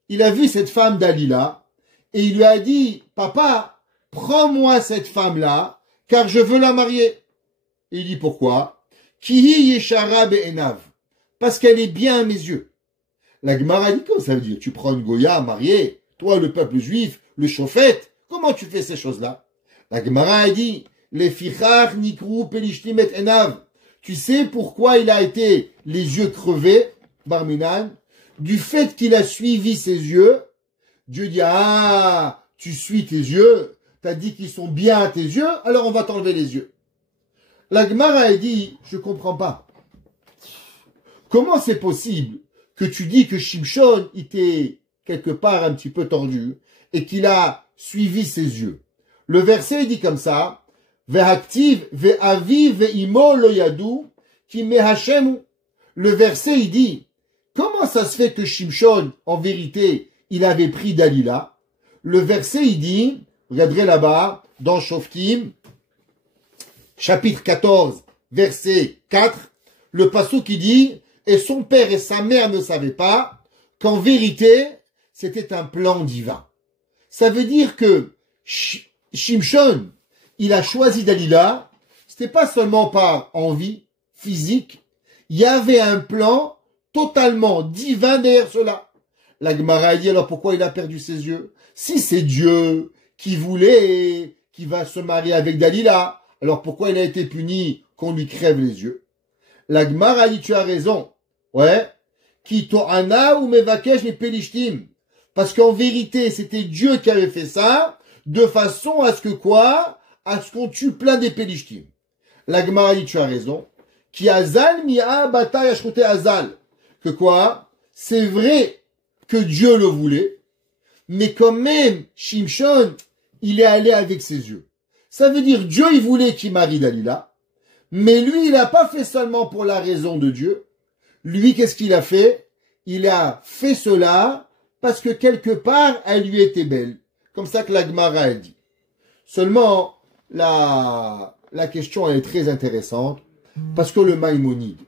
Il a vu cette femme Dalila, et il lui a dit, papa, prends-moi cette femme-là, car je veux la marier. Et il dit pourquoi? Kihi yeshara be'enav. Parce qu'elle est bien à mes yeux. La Gemara dit, comment ça veut dire? Tu prends une Goya mariée, toi le peuple juif, le chauffette, comment tu fais ces choses-là? La Gemara a dit, les fichar nikrou pelishtim et enav. Tu sais pourquoi il a été les yeux crevés, Barminan? Du fait qu'il a suivi ses yeux, Dieu dit, ah, tu suis tes yeux, t'as dit qu'ils sont bien à tes yeux, alors on va t'enlever les yeux. La Gemara a dit, je comprends pas. Comment c'est possible que tu dis que Shimshon était quelque part un petit peu tordu et qu'il a suivi ses yeux? Le verset dit comme ça, Ve'aktiv ve'avi ve'imo lo yadu ki mehashemu. Le verset il dit, comment ça se fait que Shimshon, en vérité, il avait pris Dalila? Le verset il dit, regarderez là-bas, dans Shoftim, chapitre 14, verset 4, le pasuk qui dit, et son père et sa mère ne savaient pas qu'en vérité, c'était un plan divin. Ça veut dire que Shimshon, il a choisi Dalila, c'était pas seulement par envie physique, il y avait un plan totalement divin derrière cela. La Gemara dit alors pourquoi il a perdu ses yeux? Si c'est Dieu qui voulait, qui va se marier avec Dalila, alors pourquoi il a été puni qu'on lui crève les yeux? La Gemara dit tu as raison. Ouais. Ki to'ana ou mevakesh les pelishtim. Parce qu'en vérité, c'était Dieu qui avait fait ça, de façon à ce que quoi? À ce qu'on tue plein des pelishtim. La Gemara dit tu as raison. Ki azal mi'a bataille ashkote azal. Que quoi? C'est vrai que Dieu le voulait, mais quand même, Shimshon, il est allé avec ses yeux. Ça veut dire Dieu, il voulait qu'il marie Dalila, mais lui, il n'a pas fait seulement pour la raison de Dieu. Lui, qu'est-ce qu'il a fait? Il a fait cela parce que quelque part, elle lui était belle. Comme ça que la Gemara a dit. Seulement, la question, elle est très intéressante, parce que le Maïmonide,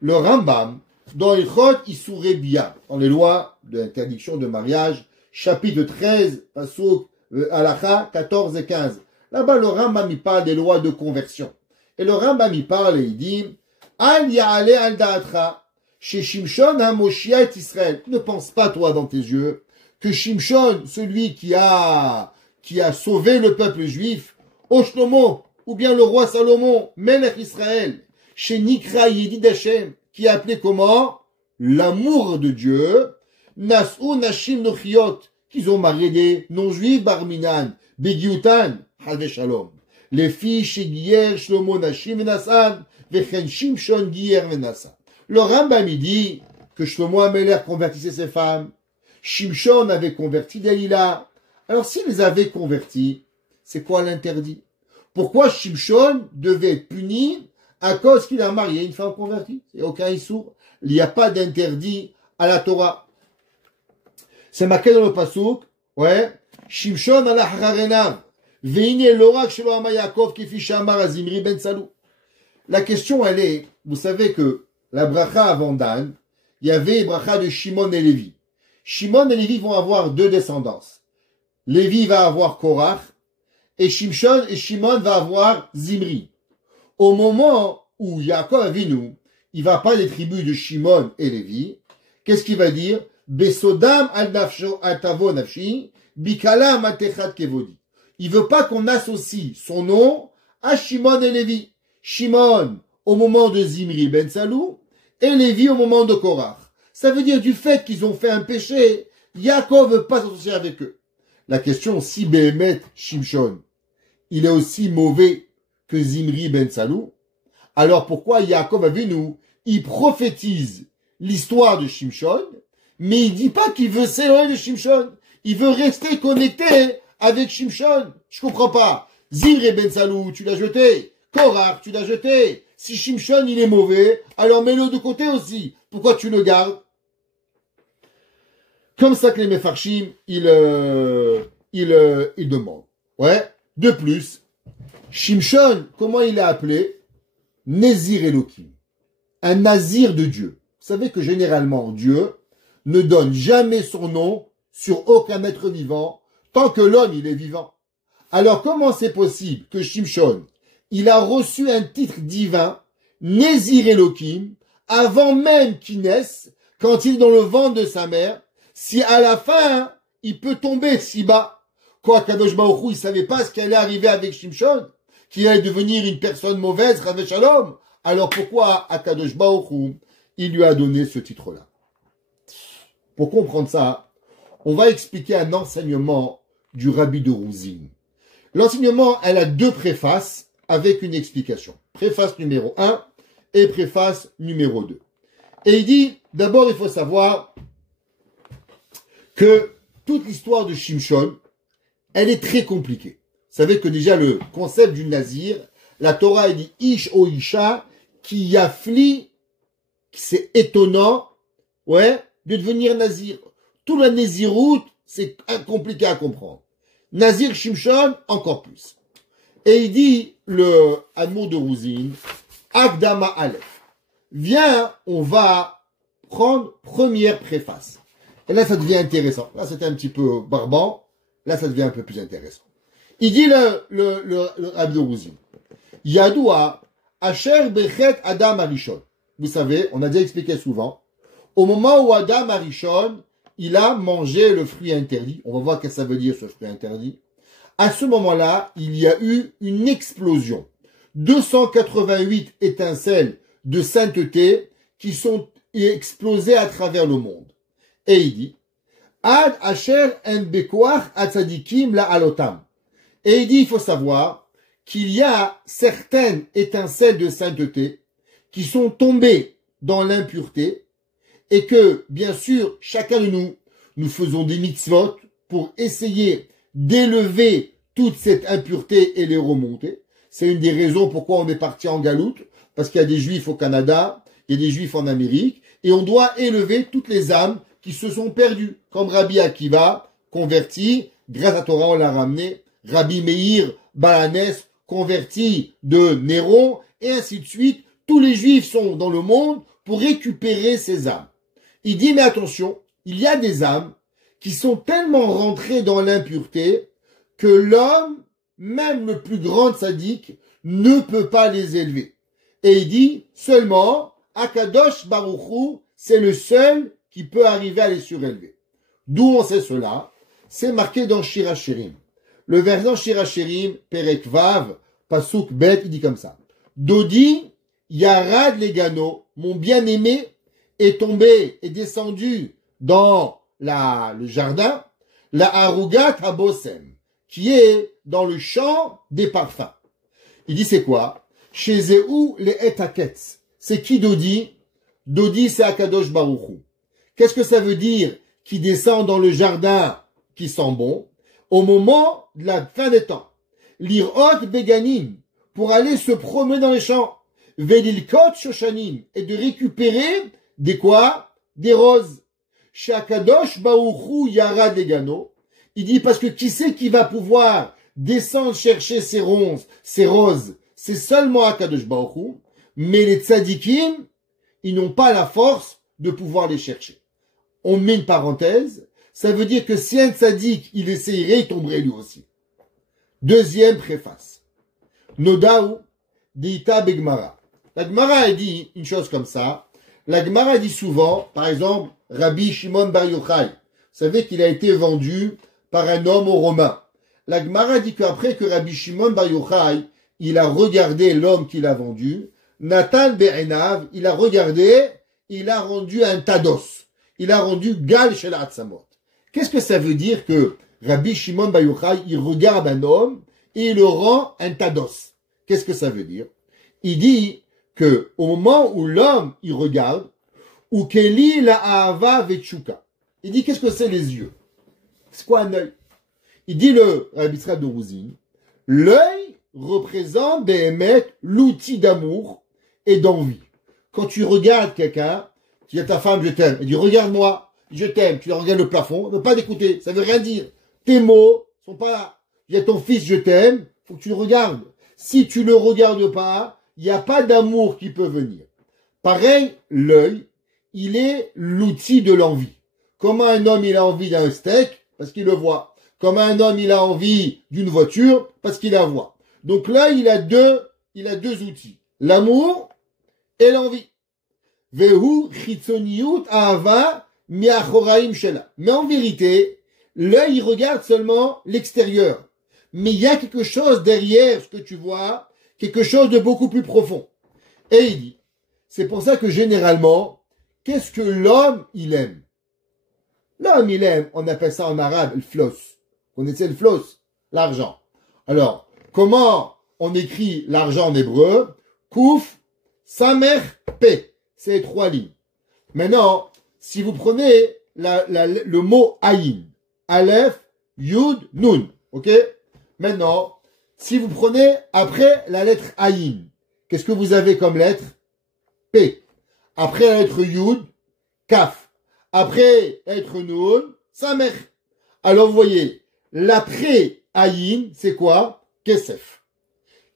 le Rambam, dans Ilchot Issouré Bia, dans les lois de l'interdiction de mariage, chapitre 13, Pasuk, Halakha 14 et 15. Là-bas, le Rambam, il parle des lois de conversion. Et le Rambam, il parle et il dit, Al ya'ale al da'atra, chez Shimshon ha-Moshia et Israël. Ne pense pas, toi, dans tes yeux, que Shimshon, celui qui a sauvé le peuple juif, Oshlomo, ou bien le roi Salomon, Melech Israël, chez Nikra Yedid Hashem, qui est appelé comment? L'amour de Dieu. Nas'u Nashim Nochiot, qu'ils ont marié des non-juifs, Barminan, Begiutan, Halve Shalom. Les filles chez Gier, Shlomo Nashim Venasan, Vechen Shimshon Gier Venasan. Le Rambam dit que Shlomo Amelech convertissait ses femmes. Shimshon avait converti Dalila. Alors s'ils avaient converti, c'est quoi l'interdit? Pourquoi Shimshon devait être puni à cause qu'il a marié une femme convertie? C'est aucun issour. Il n'y a pas d'interdit à la Torah. C'est marqué dans le pasuk, ouais, Shimshon ala hararenav, veine l'orak shelo ama Yaakov kifi shamar azimri ben salou. La question, elle est, vous savez que la bracha avant Dan, il y avait bracha de Shimon et Lévi. Shimon et Lévi vont avoir deux descendances. Lévi va avoir Korach, et Shimon va avoir Zimri. Au moment où Yaakov Avinu, il va pas des tribus de Shimon et Lévi, qu'est-ce qu'il va dire? Besodam al nafsho al tavo nafshi, bikala matechat kevodi. Il veut pas qu'on associe son nom à Shimon et Lévi. Shimon au moment de Zimri ben Salou et Lévi au moment de Korach. Ça veut dire du fait qu'ils ont fait un péché, Yaakov veut pas s'associer avec eux. La question, si Béhémet Shimshon, il est aussi mauvais que Zimri ben Salou, alors pourquoi Yaakov Avinu, il prophétise l'histoire de Shimshon, mais il dit pas qu'il veut s'éloigner de Shimshon. Il veut rester connecté avec Shimshon. Je comprends pas. Zimri ben Salou, tu l'as jeté. Korach, tu l'as jeté. Si Shimshon, il est mauvais, alors mets-le de côté aussi. Pourquoi tu le gardes? Comme ça que les Mefarshim, ils demandent. Ouais. De plus, Shimshon, comment il est appelé? Nézir Elohim. Un nazir de Dieu. Vous savez que généralement, Dieu ne donne jamais son nom sur aucun être vivant tant que l'homme, il est vivant. Alors, comment c'est possible que Shimshon, il a reçu un titre divin, Nézir Elohim, avant même qu'il naisse, quand il est dans le ventre de sa mère, si à la fin, il peut tomber si bas? Quoi, Kadosh Baruch Hu, il savait pas ce qui allait arriver avec Shimshon, qu'il allait devenir une personne mauvaise, Rav Shalom. Alors pourquoi à Kadosh Baruch Hu, il lui a donné ce titre-là? Pour comprendre ça, on va expliquer un enseignement du Rabbi de Rouzine. L'enseignement, elle a deux préfaces avec une explication. Préface numéro 1 et préface numéro 2. Et il dit, d'abord, il faut savoir que toute l'histoire de Shimshon, elle est très compliquée. Vous savez que déjà le concept du nazir, la Torah, elle dit Ish o Isha, qui yafli, c'est étonnant, ouais, de devenir nazir. Tout la naziroute, c'est compliqué à comprendre. Nazir Shimshon, encore plus. Et il dit, le Admor de Rouzine, Akdama Aleph. Viens, on va prendre première préface. Et là, ça devient intéressant. Là, c'était un petit peu barbant. Là, ça devient un peu plus intéressant. Il dit le Rabbi de Rouzine. Yadoua, Asher Bechet Adam Arishon. Vous savez, on a déjà expliqué souvent. Au moment où Adam Arishon, il a mangé le fruit interdit. On va voir ce que ça veut dire, ce fruit interdit. À ce moment-là, il y a eu une explosion. 288 étincelles de sainteté qui sont explosées à travers le monde. Et il dit, Ad Asher en Bekoach Atzadikim la Alotam. Et il dit, il faut savoir qu'il y a certaines étincelles de sainteté qui sont tombées dans l'impureté et que, bien sûr, chacun de nous faisons des mitzvot pour essayer d'élever toute cette impureté et les remonter. C'est une des raisons pourquoi on est parti en galoute, parce qu'il y a des juifs au Canada, il y a des juifs en Amérique, et on doit élever toutes les âmes qui se sont perdues, comme Rabbi Akiva, converti, grâce à Torah on l'a ramené, Rabbi Meir Balanès, converti de Néron, et ainsi de suite. Tous les juifs sont dans le monde pour récupérer ces âmes. Il dit, mais attention, il y a des âmes qui sont tellement rentrées dans l'impureté que l'homme, même le plus grand sadique, ne peut pas les élever. Et il dit, seulement, Akadosh Baruch Hu, c'est le seul qui peut arriver à les surélever. D'où on sait cela? C'est marqué dans Shir HaShirim. Le verset Shir HaShirim, Perek Vav, Pasuk Bet, il dit comme ça. Dodi, Yarad Legano, mon bien-aimé, est tombé, est descendu dans le jardin, la Harugat Habosem, qui est dans le champ des parfums. Il dit c'est quoi? Chez Zéhou les etaketz. C'est qui Dodi? Dodi c'est Akadosh Baruch Hu. Qu'est-ce que ça veut dire qui descend dans le jardin qui sent bon au moment de la fin des temps? L'irot beganim, pour aller se promener dans les champs. Velilkot shoshanim, et de récupérer des quoi? Des roses. Chez Akadosh Baruch Hu Yarad Legano, il dit parce que qui c'est qui va pouvoir descendre chercher ces roses? C'est seulement Akadosh Baruch Hu, mais les tzadikim, ils n'ont pas la force de pouvoir les chercher. On met une parenthèse, ça veut dire que si un tzadik, il essayerait, il tomberait lui aussi. Deuxième préface. Nodaou, Deita Begmara. La Gemara a dit une chose comme ça. La Gemara dit souvent, par exemple, Rabbi Shimon Bar Yochai. Vous savez qu'il a été vendu par un homme aux Romains. La Gemara dit qu'après que Rabbi Shimon Bar Yochai, il a regardé l'homme qu'il a vendu, Nathan Be'enav, il a regardé, il a rendu un tados. Il a rendu Gal Shel Atzamot. Qu'est-ce que ça veut dire que Rabbi Shimon Bar Yochai, il regarde un homme et il le rend un tados? Qu'est-ce que ça veut dire? Il dit que au moment où l'homme, il regarde, ou Keli la Ahava Vetchuka. Il dit qu'est-ce que c'est les yeux? C'est quoi un œil? Il dit le Rabbi Yitzhak de Rouzine, l'œil représente Béhémet l'outil d'amour et d'envie. Quand tu regardes quelqu'un, tu dis à ta femme je t'aime, elle dit regarde-moi, je t'aime, tu regardes le plafond, ne pas d'écouter, ça veut rien dire. Tes mots sont pas là. Il y a ton fils, je t'aime, faut que tu le regardes. Si tu le regardes pas, il n'y a pas d'amour qui peut venir. Pareil, l'œil, il est l'outil de l'envie. Comment un homme, il a envie d'un steak? Parce qu'il le voit. Comment un homme, il a envie d'une voiture? Parce qu'il la voit. Donc l'œil, il a deux outils. L'amour et l'envie. Vehu chitzoniyut ahava miachoraim shela. Mais en vérité, l'œil, il regarde seulement l'extérieur. Mais il y a quelque chose derrière ce que tu vois, quelque chose de beaucoup plus profond. Et il dit, c'est pour ça que généralement, qu'est-ce que l'homme, il aime? L'homme, il aime, on appelle ça en arabe, le floss. Vous connaissez le floss? L'argent. Alors, comment on écrit l'argent en hébreu? Kouf, samer, pe. C'est les 3 lignes. Maintenant, si vous prenez le mot aïn, aleph, yud, nun, ok? Maintenant, si vous prenez après la lettre aïn, qu'est-ce que vous avez comme lettre? P. Après la lettre yud, kaf. Après la lettre nun, samer. Alors vous voyez, l'après aïn, c'est quoi? Kesef.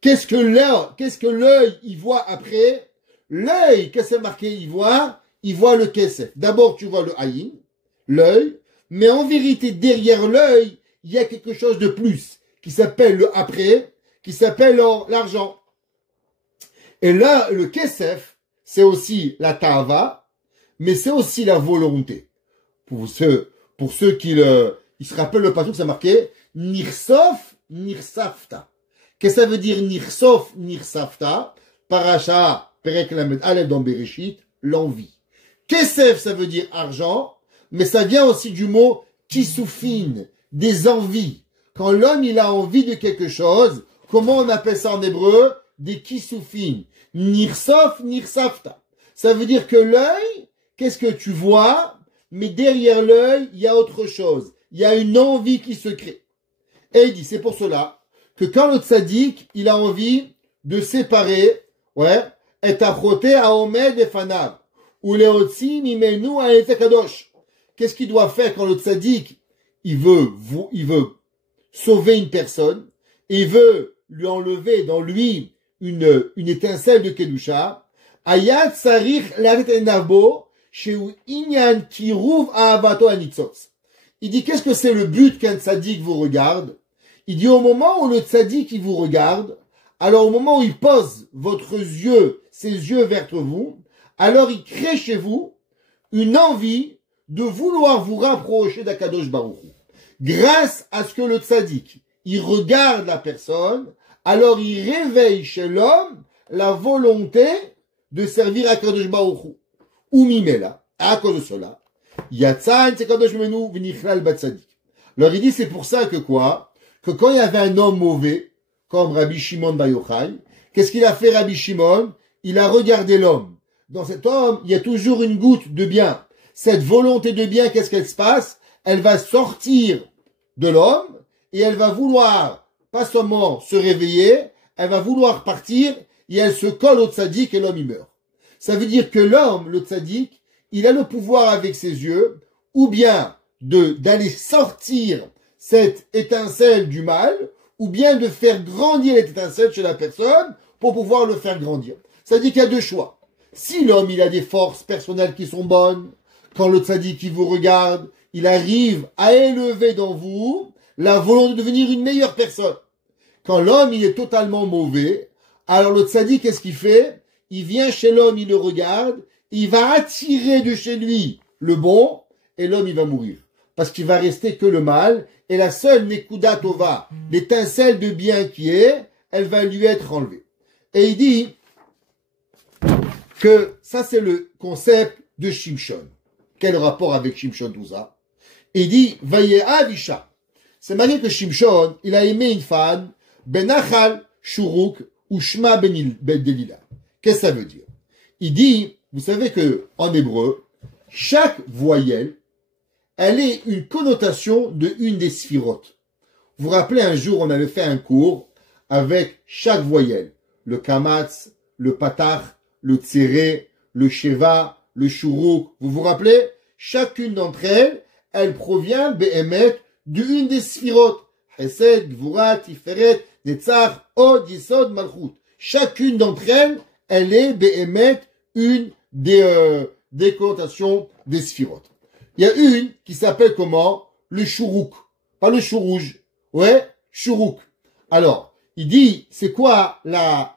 Qu'est-ce que l'œil, il voit après? L'œil, qu'est-ce que c'est marqué? Il voit le kesef. D'abord, tu vois le aïn, l'œil, mais en vérité, derrière l'œil, il y a quelque chose de plus, qui s'appelle le après, qui s'appelle l'argent. Et là, le kesef, c'est aussi la tava, mais c'est aussi la volonté. Pour ceux qui ils se rappellent le passage, c'est marqué Nirsof, Nirsafta. Qu'est-ce que ça veut dire Nirsof, Nirsafta? Paracha, Perek Lamed Aleph dans Bereshit, l'envie. Kesef, ça veut dire argent, mais ça vient aussi du mot kisufin, des envies. Quand l'homme, il a envie de quelque chose, comment on appelle ça en hébreu? Des kisufin. Nirsof, Nirsafta. Ça veut dire que l'œil, qu'est-ce que tu vois? Mais derrière l'œil, il y a autre chose. Il y a une envie qui se crée. Et il dit, c'est pour cela que quand le tzaddik, il a envie de séparer, et achoté à omed et fanav, ou leotzi mimenu à etekadosh. Qu'est-ce qu'il doit faire quand le tzaddik, il veut sauver une personne, et il veut lui enlever dans lui une étincelle de kedusha, ayat sarich laret enavo, sheu inyan kiruv ahavato anitzotz. Il dit, qu'est-ce que c'est le but qu'un tzaddik vous regarde? Il dit, au moment où le tzaddik, il vous regarde, alors au moment où il pose ses yeux vers vous, alors il crée chez vous une envie de vouloir vous rapprocher d'Akadosh Baruch Hu. Grâce à ce que le tzaddik, il regarde la personne, alors il réveille chez l'homme la volonté de servir Akadosh Baruch Hu. Ou mimela, à cause de cela, Yatsan Kadosh Menu v'nichlal batzadik. Alors il dit, c'est pour ça que quoi? Que quand il y avait un homme mauvais, comme Rabbi Shimon Bar Yochai, qu'est-ce qu'il a fait Rabbi Shimon? Il a regardé l'homme. Dans cet homme, il y a toujours une goutte de bien. Cette volonté de bien, qu'est-ce qu'elle se passe? Elle va sortir de l'homme et elle va vouloir, pas seulement se réveiller, elle va vouloir partir et elle se colle au tzaddik et l'homme il meurt. Ça veut dire que l'homme, le tzaddik, il a le pouvoir avec ses yeux, ou bien d'aller sortir cette étincelle du mal, ou bien de faire grandir cette étincelle chez la personne pour pouvoir le faire grandir. Ça dit qu'il y a deux choix. Si l'homme, il a des forces personnelles qui sont bonnes, quand le tzaddik qui vous regarde, il arrive à élever dans vous la volonté de devenir une meilleure personne. Quand l'homme, il est totalement mauvais, alors le tzaddik, qu'est-ce qu'il fait? Il vient chez l'homme, il le regarde, il va attirer de chez lui le bon, et l'homme, il va mourir. Parce qu'il va rester que le mal, et la seule Nekuda Tova, l'étincelle de bien qui est, elle va lui être enlevée. Et il dit que ça, c'est le concept de Shimshon. Quel rapport avec Shimshon tout ça? Il dit, Vayeha Isha. C'est marqué que Shimshon, il a aimé une femme, Benachal Shuruk, ou Shma Ben Delila. Qu'est-ce que ça veut dire? Il dit, vous savez que en hébreu, chaque voyelle, elle est une connotation de une des sphirotes. Vous vous rappelez, un jour, on avait fait un cours avec chaque voyelle. Le kamatz, le patach, le tséré, le sheva, le shuruk. Vous vous rappelez? chacune d'entre elles, elle provient, Behemet, d'une des sphirotes. Chesed, Gvura, Tiferet, Netzach, Od, Yisod, Malchut. Chacune d'entre elles, elle est Behemet, une des connotations des sphirotes. Il y a une qui s'appelle comment? Le Shuruk. Pas le chou rouge. Ouais, Shuruk. Alors, il dit, c'est quoi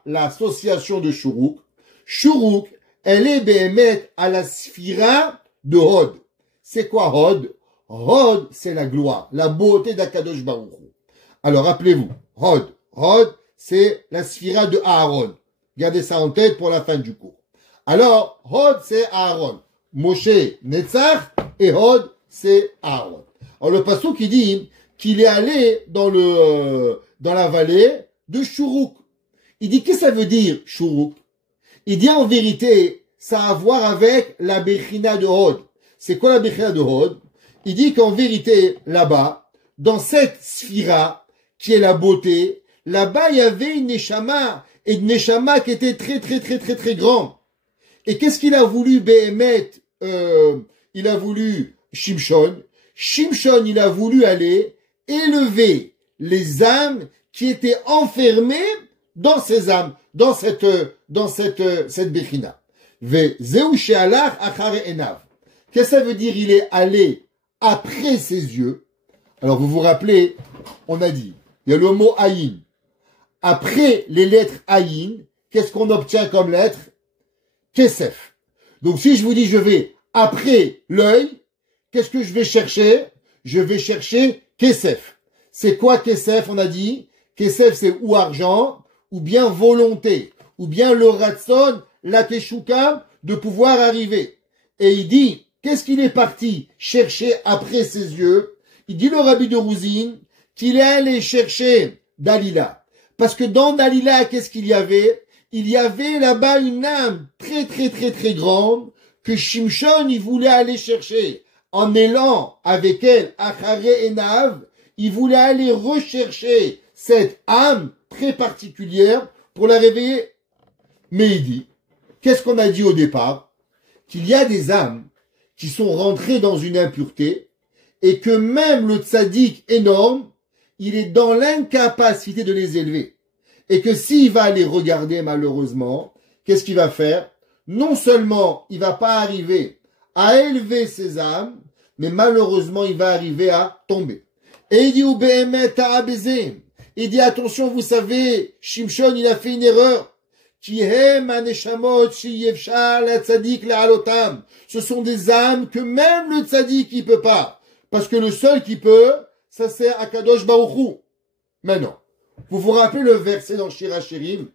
l'association de Shuruk? Shuruk, elle est Behemet à la sphira de Hod. C'est quoi Hod? Hod, c'est la gloire, la beauté d'Akadosh Baruch Hu. Alors, rappelez-vous, Hod. Hod, c'est la sphira de Aaron. Gardez ça en tête pour la fin du cours. Alors, Hod, c'est Aaron. Moshe, Netzach, et Hod, c'est Aaron. Alors, le passouk qui dit qu'il est allé dans la vallée de Shuruk. Il dit, qu'est-ce que ça veut dire, Shuruk? Il dit, en vérité, ça a à voir avec la Bechina de Hod. C'est quoi la Bechina de Hod? Il dit qu'en vérité, là-bas, dans cette sphira, qui est la beauté, là-bas, il y avait une Neshama, et une Neshama qui était très, très, très, très, très grande. Et qu'est-ce qu'il a voulu, Behemet? Il a voulu Shimshon. Shimshon, il a voulu aller élever les âmes qui étaient enfermées dans ces âmes, dans cette Bechina. Qu'est-ce que ça veut dire? Il est allé après ses yeux. Alors, vous vous rappelez, on a dit, il y a le mot Aïn. Après les lettres Aïn, qu'est-ce qu'on obtient comme lettre? Kesef. Donc, si je vous dis, je vais après l'œil, qu'est-ce que je vais chercher? Je vais chercher Kesef. C'est quoi Kesef? On a dit, Kesef, c'est ou argent, ou bien volonté, ou bien le ratson, la teshuka, de pouvoir arriver. Et il dit, qu'est-ce qu'il est parti chercher après ses yeux? Il dit le Rabbi de Rouzine qu'il est allé chercher Dalila. Parce que dans Dalila, qu'est-ce qu'il y avait? Il y avait là-bas une âme très très très très grande que Shimshon, il voulait aller chercher. En mêlant avec elle Achare et Nav, il voulait aller rechercher cette âme très particulière pour la réveiller. Mais il dit, qu'est-ce qu'on a dit au départ? Qu'il y a des âmes qui sont rentrées dans une impureté et que même le tzaddik énorme, il est dans l'incapacité de les élever. Et que s'il va les regarder malheureusement, qu'est-ce qu'il va faire? Non seulement il va pas arriver à élever ses âmes, mais malheureusement il va arriver à tomber. Et il dit, il dit, attention, vous savez, Shimshon, il a fait une erreur. Ce sont des âmes que même le tzaddik il peut pas. Parce que le seul qui peut, ça c'est Akadosh Baruch Hu. Maintenant, vous vous rappelez le verset dans Shir HaShirim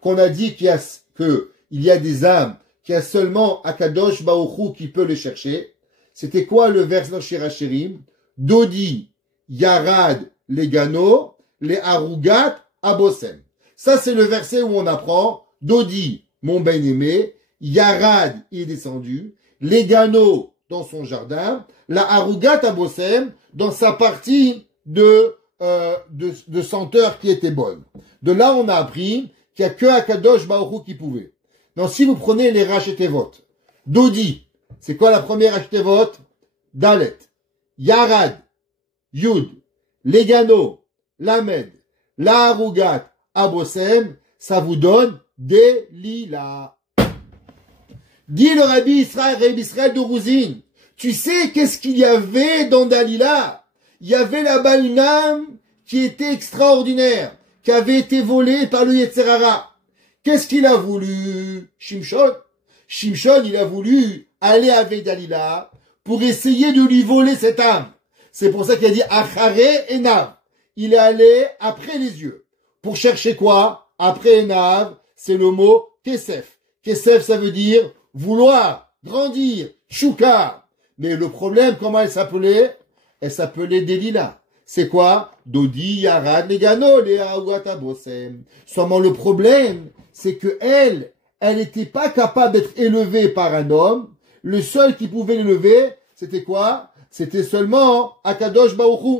qu'on a dit qu'il y a des âmes, qu'il y a seulement Akadosh Baruch Hu qui peut les chercher. C'était quoi le verset dans Shir HaShirim? Dodi, Yarad, les Gano, les Arugat, Abosem. Ça c'est le verset où on apprend Dodi, mon bien-aimé, Yarad, il est descendu, les Gano dans son jardin, la Arugat Abosem dans sa partie de senteur qui était bonne. De là, on a appris qu'il n'y a que Akadosh Baruch Hu qui pouvait. Donc, si vous prenez les Rachetevot, Dodi, c'est quoi la première Rachetevot? Dalet, Yarad, Yud, Legano, Lamed, la Arugat, Abosem, ça vous donne des lilas. Dit le Rabbi Israël de Rouzine, tu sais qu'est-ce qu'il y avait dans Dalila? Il y avait là-bas une âme qui était extraordinaire, qui avait été volée par le Yetzer Hara. Qu'est-ce qu'il a voulu, Shimshon? Shimshon, il a voulu aller avec Dalila pour essayer de lui voler cette âme. C'est pour ça qu'il a dit Achare Enav. Il est allé après les yeux. Pour chercher quoi? Après Enav, c'est le mot Kesef. Kesef, ça veut dire vouloir, grandir, Shuka. Mais le problème, comment elle s'appelait? Elle s'appelait Delila. C'est quoi? Dodi, Yarad, Negano, Léa, Bosem. Seulement le problème, c'est que elle n'était pas capable d'être élevée par un homme. Le seul qui pouvait l'élever, c'était quoi? C'était seulement Akadosh Baruch Hu.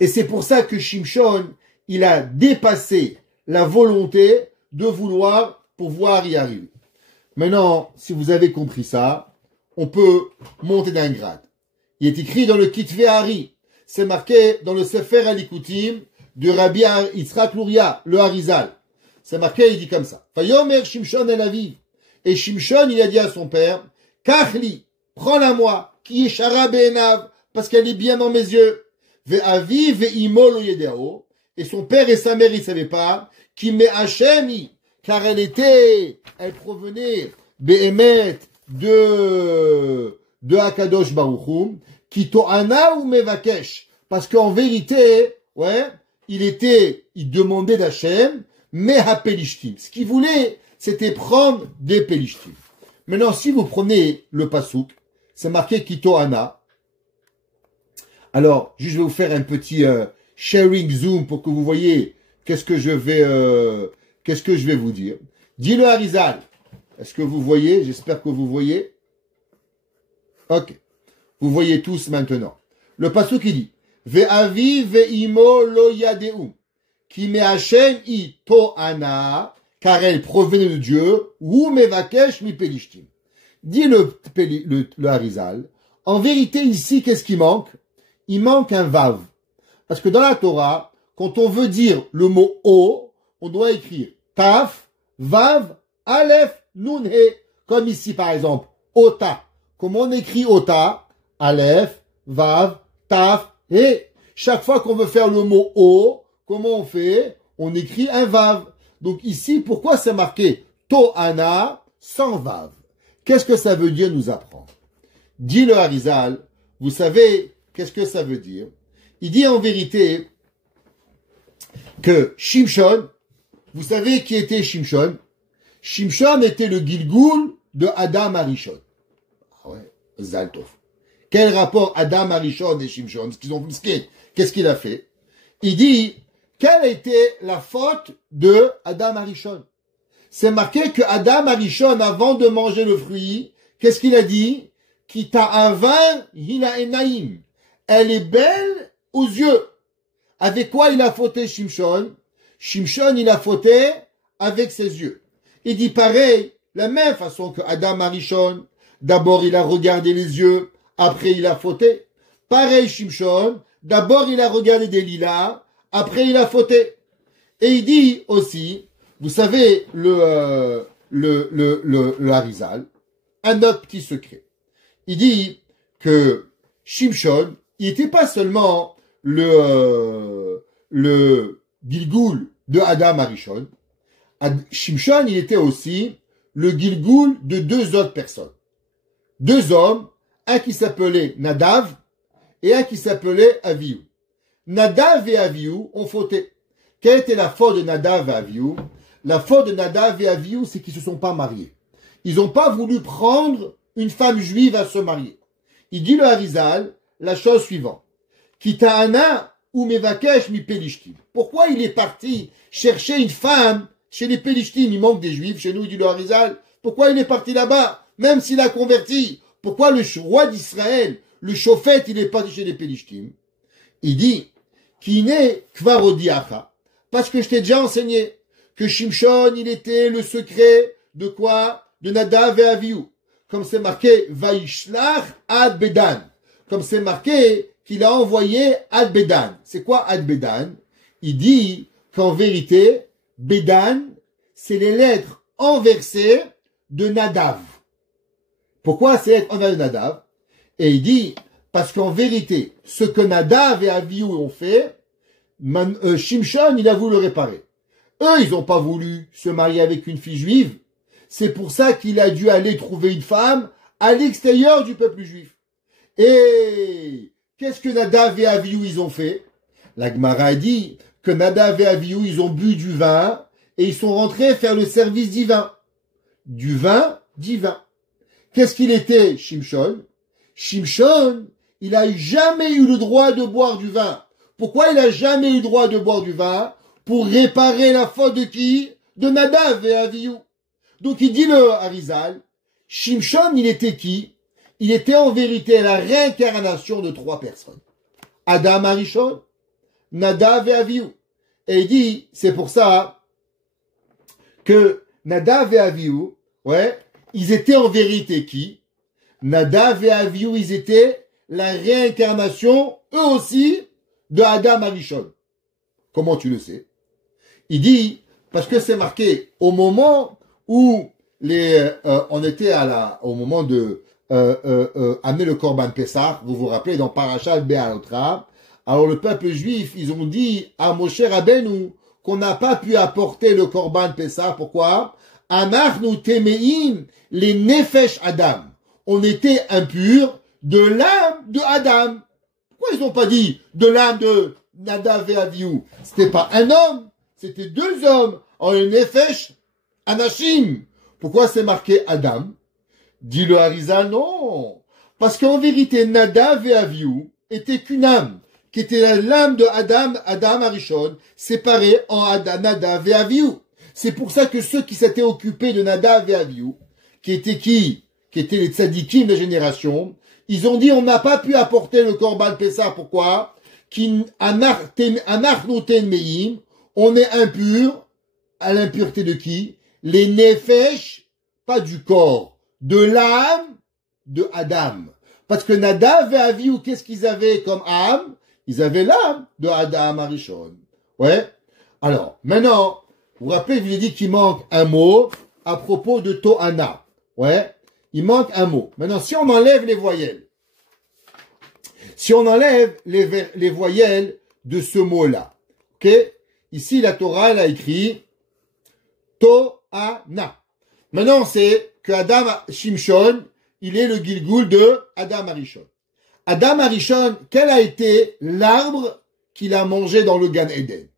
Et c'est pour ça que Shimshon, il a dépassé la volonté de vouloir pouvoir y arriver. Maintenant, si vous avez compris ça, on peut monter d'un grade. Il est écrit dans le Kitve Hari. C'est marqué dans le Sefer Alikutim de Rabbi Yitzhak Luria, le Harizal. C'est marqué, il dit comme ça. Vayomer Shimshon el Aviv. Et Shimshon, il a dit à son père, Kachli, prends-la moi, qui est Shara Be'enav, parce qu'elle est bien dans mes yeux. Ve'aviv ve'imo lo yedeo. Et son père et sa mère, ils savaient pas, qui me Hachemi, car elle provenait Be'emet de Akadosh Baruch Hu, qui to'ana ou mevakesh. Parce qu'en vérité, ouais, il demandait d'Hachem, mais à Pelishtim. Ce qu'il voulait, c'était prendre des Pelishtim. Maintenant, si vous prenez le pasouk, c'est marqué Kitoana. Alors, je vais vous faire un petit sharing zoom pour que vous voyez qu'est-ce que je vais vous dire. Dis-le Harizal. Est-ce que vous voyez? J'espère que vous voyez. Ok. Vous voyez tous maintenant. Le pasouk il dit Ve'avi ve'imo lo yadeu. Qui me Hashem i to'ana, car elle provenait de Dieu, ou mevakesh mi pelishtim. Dit le Harizal, en vérité ici, qu'est-ce qui manque? Il manque un vav. Parce que dans la Torah, quand on veut dire le mot o, on doit écrire taf, vav, aleph, nun, he. Comme ici par exemple, ota. Comment on écrit ota? Aleph, vav, taf, he. Chaque fois qu'on veut faire le mot o, comment on fait? On écrit un vav. Donc ici, pourquoi c'est marqué to'ana sans vav? Qu'est-ce que ça veut dire nous apprendre? Dit le Harizal, vous savez qu'est-ce que ça veut dire? Il dit en vérité que Shimshon, vous savez qui était Shimshon? Shimshon était le Gilgoul de Adam Arishon. Ah ouais, Zaltov. Quel rapport Adam Arishon et Shimshon? Qu'est-ce qu'il a fait? Il dit, quelle était la faute de Adam Arishon? C'est marqué que Adam Arishon, avant de manger le fruit, qu'est-ce qu'il a dit? Kita avan hina enaim. Elle est belle aux yeux. Avec quoi il a fauté Shimshon? Shimshon, il a fauté avec ses yeux. Il dit pareil, la même façon que Adam Arishon. D'abord, il a regardé les yeux, après il a fauté. Pareil, Shimshon, d'abord il a regardé des lilas, après il a fauté. Et il dit aussi, vous savez, le Harizal, un autre petit secret. Il dit que Shimshon, il n'était pas seulement le Gilgoul de Adam Arishon. Shimshon, il était aussi le Gilgoul de deux autres personnes. Deux hommes, un qui s'appelait Nadav et un qui s'appelait Avihu. Nadav et Avihu ont fauté. Quelle était la faute de Nadav et Avihu? La faute de Nadav et Avihu, c'est qu'ils ne se sont pas mariés. Ils n'ont pas voulu prendre une femme juive à se marier. Il dit le Harizal la chose suivante. Kita'ana ou mevakesh mi pelishtim. Pourquoi il est parti chercher une femme chez les Pelishtim? Il manque des juifs chez nous, il dit le Harizal. Pourquoi il est parti là-bas? Même s'il a converti. Pourquoi le roi d'Israël, le Shofet, il est parti chez les Pelishtim? Il dit, Kine kvarodiacha. Parce que je t'ai déjà enseigné que Shimshon, il était le secret de quoi? De Nadav et Avihu. Comme c'est marqué, Vaishlach ad Bedan. Comme c'est marqué qu'il a envoyé ad Bedan. C'est quoi ad Bedan? Il dit qu'en vérité, Bedan, c'est les lettres inversées de Nadav. Pourquoi c'est lettres inversées de Nadav? Et il dit, parce qu'en vérité, ce que Nadav et Avihu ont fait, Shimshon, il a voulu le réparer. Eux, ils n'ont pas voulu se marier avec une fille juive. C'est pour ça qu'il a dû aller trouver une femme à l'extérieur du peuple juif. Et qu'est-ce que Nadav et Avihu, ils ont fait? La Gemara dit que Nadav et Avihu, ils ont bu du vin et ils sont rentrés faire le service divin. Du vin divin. Qu'est-ce qu'il était, Shimshon? Shimshon, il a jamais eu le droit de boire du vin. Pourquoi il a jamais eu le droit de boire du vin? Pour réparer la faute de qui? De Nadav et Avihu. Donc il dit le Harizal, Shimshon, il était qui? Il était en vérité la réincarnation de trois personnes. Adam Arishon, Nadav et Avihu. Et il dit, c'est pour ça que Nadav et Avihu, ouais, ils étaient en vérité qui? Nadav et Avihu, ils étaient la réincarnation, eux aussi, de Adam Arishon. Comment tu le sais? Il dit, parce que c'est marqué, au moment où on était au moment de amener le Korban Pessah, vous vous rappelez, dans Parashat Be'alotra, alors le peuple juif, ils ont dit à Moshe Rabbeinu qu'on n'a pas pu apporter le Korban Pessah. Pourquoi? Anachnu temeim les nefesh Adam. On était impurs de l'âme de Adam. Pourquoi ils n'ont pas dit de l'âme de Nadav et Avihu? C'était pas un homme, c'était deux hommes. En nefesh Anashim. Pourquoi c'est marqué Adam? Dit le Harizal, non. Parce qu'en vérité, Nadav et Avihu étaient qu'une âme, qui était l'âme de Adam Arishon, séparée en Nadav et Avihu. C'est pour ça que ceux qui s'étaient occupés de Nadav et Avihu, qui étaient les tzadikim de génération, ils ont dit on n'a pas pu apporter le Korban Pessah. Pourquoi? On est impur. À l'impureté de qui? Les nefesh, pas du corps, de l'âme de Adam. Parce que Nadav et Avihu, qu'est-ce qu'ils avaient comme âme? Ils avaient l'âme de Adam Arishon. Ouais. Alors, maintenant, vous vous rappelez, je vous ai dit qu'il manque un mot à propos de Tohana. Ouais. Il manque un mot. Maintenant, si on enlève les voyelles, si on enlève les voyelles de ce mot-là, ok? Ici, la Torah, elle a écrit Tohana. Maintenant, c'est que Adam Shimshon, il est le Gilgul de Adam Arishon. Adam Arishon, quel a été l'arbre qu'il a mangé dans le Gan Eden?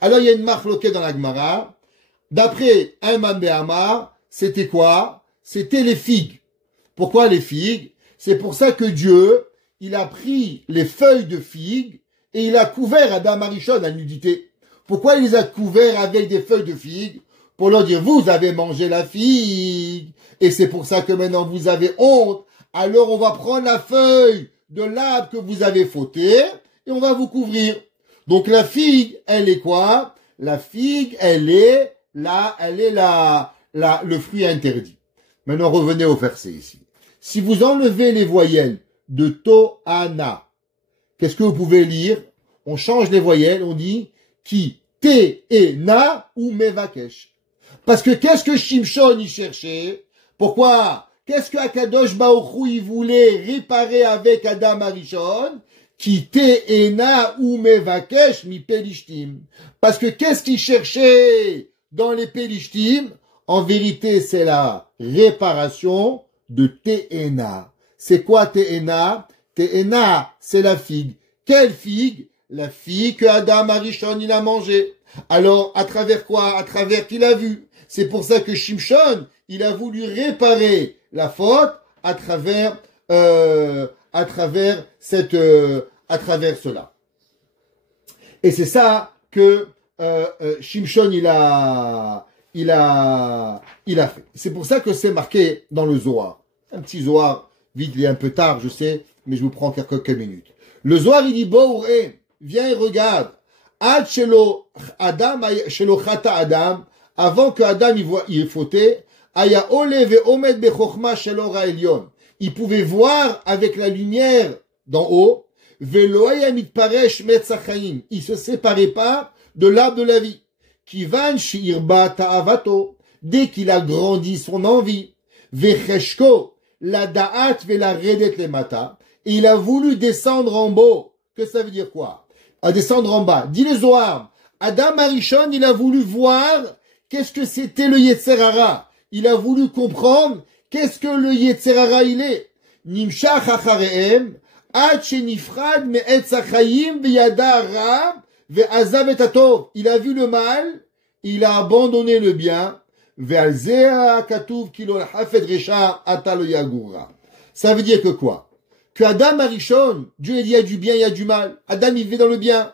Alors, il y a une marloquée dans la Gemara. D'après Ayman Be'amar, c'était quoi? C'était les figues. Pourquoi les figues? C'est pour ça que Dieu, il a pris les feuilles de figues et il a couvert Adam Arishon à nudité. Pourquoi il les a couverts avec des feuilles de figues? Pour leur dire, vous avez mangé la figue. Et c'est pour ça que maintenant vous avez honte. Alors on va prendre la feuille de l'arbre que vous avez fauté et on va vous couvrir. Donc la figue, elle est quoi? La figue, elle est le fruit interdit. Maintenant revenez au verset ici. Si vous enlevez les voyelles de Tohana, qu'est-ce que vous pouvez lire? On change les voyelles, on dit qui? Te et na ou mevakesh. Parce que qu'est-ce que Shimshon y cherchait? Pourquoi? Qu'est-ce que Akadosh Baruch Hu il voulait réparer avec Adam Arishon? Qui te et na ou mevakesh mi pelishtim. Parce que qu'est-ce qu'il cherchait dans les pelishtim? En vérité, c'est la réparation de Te'ena. C'est quoi Te'ena? Te'ena, c'est la figue. Quelle figue? La figue que Adam Arishon il a mangée. Alors, à travers quoi? À travers qu'il a vu. C'est pour ça que Shimshon, il a voulu réparer la faute à travers cela. Et c'est ça que Shimshon il a fait. C'est pour ça que c'est marqué dans le Zohar. Un petit Zohar, vite, il est un peu tard, je sais, mais je vous prends quelques minutes. Le Zohar, il dit, Bouré, viens et regarde. Ad shelo chata Adam, avant que Adam il fautait, aya ole ve omed bechokma shelo ra'elyon. Il pouvait voir avec la lumière d'en haut, velo aya mitparesh metzachaim. Il se séparait pas de l'arbre de la vie. Kivan shi'irba ta'avato. Dès qu'il a grandi son envie, vecheshko, la da'at ve la redet lemata. Et il a voulu descendre en bas. Que ça veut dire quoi? À descendre en bas. Dit le Zohar. Adam Arishon, il a voulu voir qu'est-ce que c'était le Yetzer Hara. Il a voulu comprendre qu'est-ce que le Yetzer Hara il est. Nimshach acharehem, ad shenifrad me'etz hachayim v'yada ra ve'azav et atov. Il a vu le mal, il a abandonné le bien. Ve'alzea katuv kilol hafed resha atal yagura. Ça veut dire que quoi? Que Adam Arishon, Dieu lui a dit il y a du bien, il y a du mal. Adam il vit dans le bien.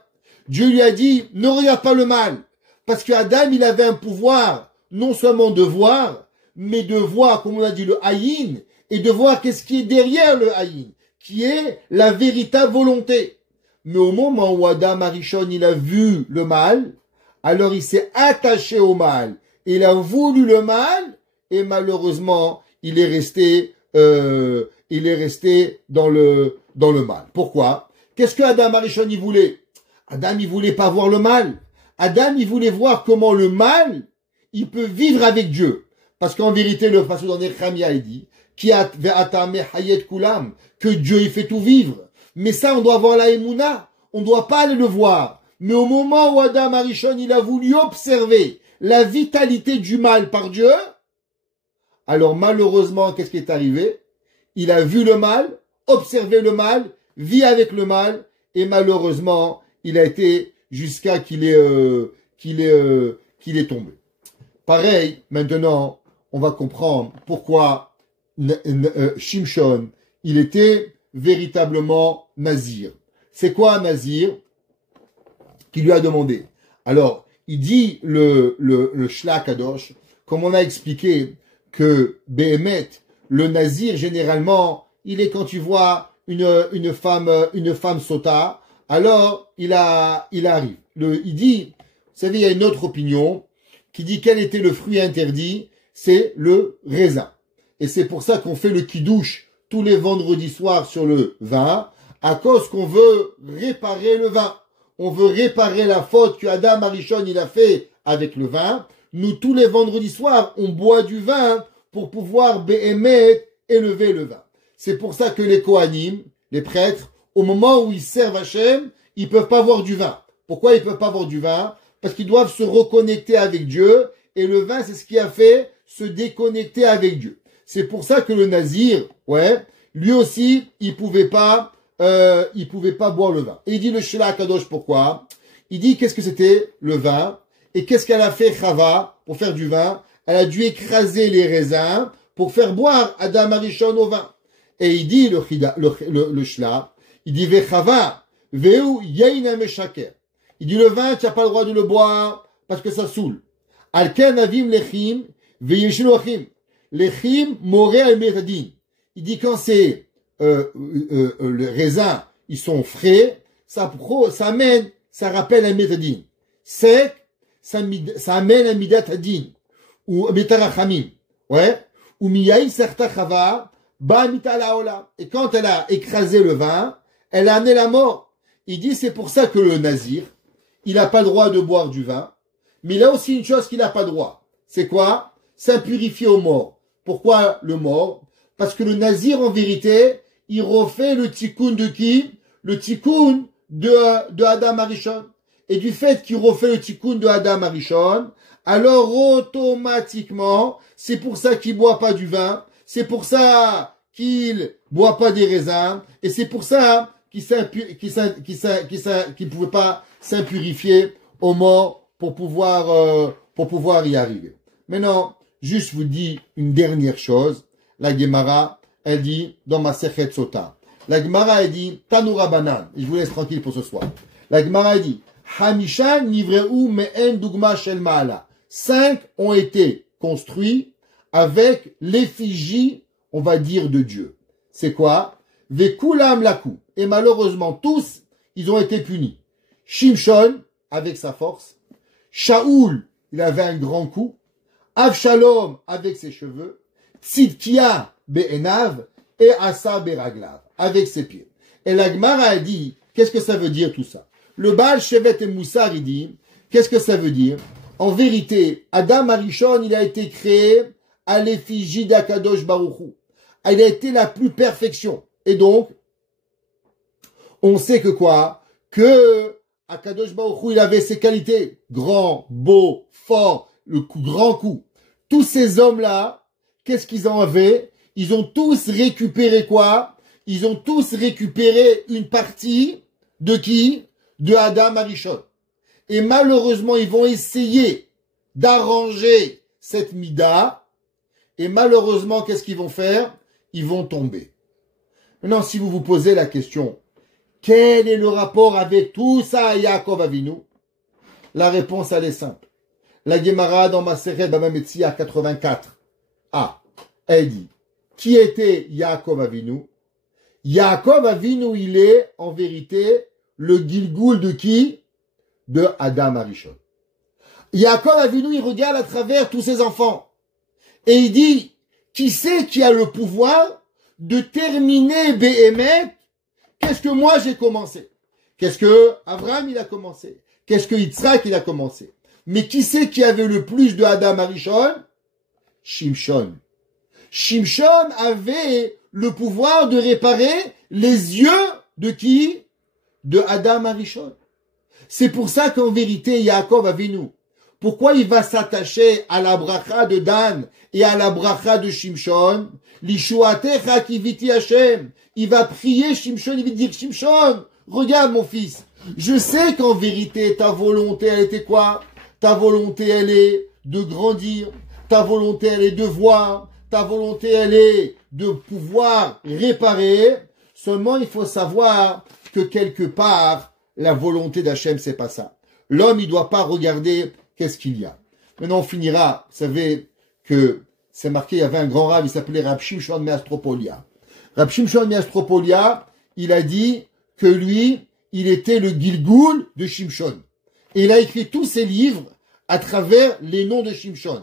Dieu lui a dit ne regarde pas le mal. Parce que Adam il avait un pouvoir non seulement de voir, mais de voir, comme on a dit, le haïn, et de voir qu'est-ce qui est derrière le haïn, qui est la véritable volonté. Mais au moment où Adam Arishon il a vu le mal, alors il s'est attaché au mal. Il a voulu le mal, et malheureusement, il est resté il est resté dans le mal. Pourquoi? Qu'est-ce que Adam Arishon il voulait? Adam il voulait pas voir le mal. Adam il voulait voir comment le mal il peut vivre avec Dieu. Parce qu'en vérité, le passage dans Nehemia il dit que Dieu il fait tout vivre. Mais ça, on doit voir la Emouna. On ne doit pas aller le voir. Mais au moment où Adam Arishon il a voulu observer la vitalité du mal par Dieu, alors malheureusement, qu'est-ce qui est arrivé? Il a vu le mal, observé le mal, vit avec le mal, et malheureusement, il a été jusqu'à qu'il est tombé. Pareil, maintenant, on va comprendre pourquoi Shimshon, il était véritablement nazir. C'est quoi un nazir? Qui lui a demandé. Alors, il dit le Shla Kadosh, comme on a expliqué, que Behemet, le nazir, généralement, il est quand tu vois une femme sota, alors il arrive. Il dit, vous savez, il y a une autre opinion qui dit quel était le fruit interdit, c'est le raisin. Et c'est pour ça qu'on fait le kidouche tous les vendredis soirs sur le vin, à cause qu'on veut réparer le vin. On veut réparer la faute que Adam Arishon il a fait avec le vin. Nous, tous les vendredis soirs, on boit du vin pour pouvoir béhémet élever le vin. C'est pour ça que les Kohanim, les prêtres, au moment où ils servent Hachem, ils peuvent pas boire du vin. Pourquoi ils peuvent pas boire du vin? Parce qu'ils doivent se reconnecter avec Dieu, et le vin, c'est ce qui a fait se déconnecter avec Dieu. C'est pour ça que le nazir, lui aussi, il pouvait pas boire le vin. Et il dit le Shela Kadosh, pourquoi? Il dit qu'est-ce que c'était le vin, et qu'est-ce qu'elle a fait Chava pour faire du vin? Elle a dû écraser les raisins pour faire boire Adam Arishon au vin. Et il dit le Shela, il dit Vechava, Veu Yaina Meshaker. Il dit le vin, tu n'as pas le droit de le boire parce que ça saoule. Alken Avim Lechim, Veyeshilochim. Lechim Moré al-Metadin. Il dit quand c'est les raisins, ils sont frais, ça rappelle un Metadin. Sec, ça amène un Midat Hadin. Ou Betarachamim. Ou Miyaï Serta Chava, Ba Mitalaola. Et quand elle a écrasé le vin, elle a amené la mort. Il dit c'est pour ça que le nazir, il n'a pas le droit de boire du vin, mais il a aussi une chose qu'il n'a pas le droit. C'est quoi? S'impurifier au mort. Pourquoi le mort? Parce que le nazir, en vérité, il refait le tikkun de qui? Le tikkun de Adam Arishon. Et du fait qu'il refait le tikkun de Adam Arishon, alors automatiquement, c'est pour ça qu'il boit pas du vin, c'est pour ça qu'il boit pas des raisins, et c'est pour ça qu'il pouvait pas s'impurifier au mort pour pouvoir y arriver. Maintenant, juste vous dis une dernière chose. La Gemara, elle dit, dans ma Sechet Sota. La Gemara, elle dit, Tanura Banan. Je vous laisse tranquille pour ce soir. La Gemara, elle dit, Hamishan nivreu me'en dugma shel ma'ala. 5 ont été construits avec l'effigie, on va dire, de Dieu. C'est quoi? Vekulam laku. Et malheureusement, tous, ils ont été punis. Shimshon, avec sa force. Shaoul, il avait un grand coup. Avshalom, avec ses cheveux. Tzidkia, be'enav. Et Asa, beraglav, avec ses pieds. Et la Gemara a dit, qu'est-ce que ça veut dire tout ça? Le Baal Shevet et Moussar, il dit, qu'est-ce que ça veut dire? En vérité, Adam Arishon, il a été créé à l'effigie d'Akadosh Baruch Hu. Il a été la plus perfection. Et donc, on sait que quoi? Que Akadosh Baruch Hu, il avait ses qualités. Grand, beau, fort, le coup, grand coup. Tous ces hommes-là, qu'est-ce qu'ils en avaient? Ils ont tous récupéré quoi? Ils ont tous récupéré une partie de qui? De Adam Arishon. Et malheureusement, ils vont essayer d'arranger cette mida. Et malheureusement, qu'est-ce qu'ils vont faire? Ils vont tomber. Maintenant, si vous vous posez la question, quel est le rapport avec tout ça à Yaakov Avinu? La réponse, elle est simple. La Gemara dans Maseret Baba Metzia 84. Elle dit, qui était Yaakov Avinu? Yaakov Avinu, il est en vérité le Gilgoul de qui? De Adam Arishon. Yaakov Avinu, il regarde à travers tous ses enfants. Et il dit, qui c'est qui a le pouvoir de terminer Béhémet, qu'est-ce que moi j'ai commencé? Qu'est-ce que Abraham il a commencé? Qu'est-ce que Yitzhak il a commencé? Mais qui c'est qui avait le plus de Adam Arishon? Shimshon. Shimshon avait le pouvoir de réparer les yeux de qui? De Adam Arishon. C'est pour ça qu'en vérité, Yaakov Avinu, pourquoi il va s'attacher à la bracha de Dan et à la bracha de Shimshon? Lishuatecha kiviti Hashem. Il va prier Shimshon, il va dire Shimshon, regarde mon fils, je sais qu'en vérité, ta volonté, elle était quoi? Ta volonté, elle est de grandir, ta volonté, elle est de voir, ta volonté, elle est de pouvoir réparer. Seulement, il faut savoir que quelque part, la volonté d'Hachem, c'est pas ça. L'homme, il doit pas regarder qu'est-ce qu'il y a. Maintenant, on finira. Vous savez que c'est marqué, il y avait un grand rave, il s'appelait Rab Shimshon Me'Astropolia. Rab Shimshon Me'Astropolia, il a dit que lui, il était le Gilgoul de Shimshon. Et il a écrit tous ses livres à travers les noms de Shimshon.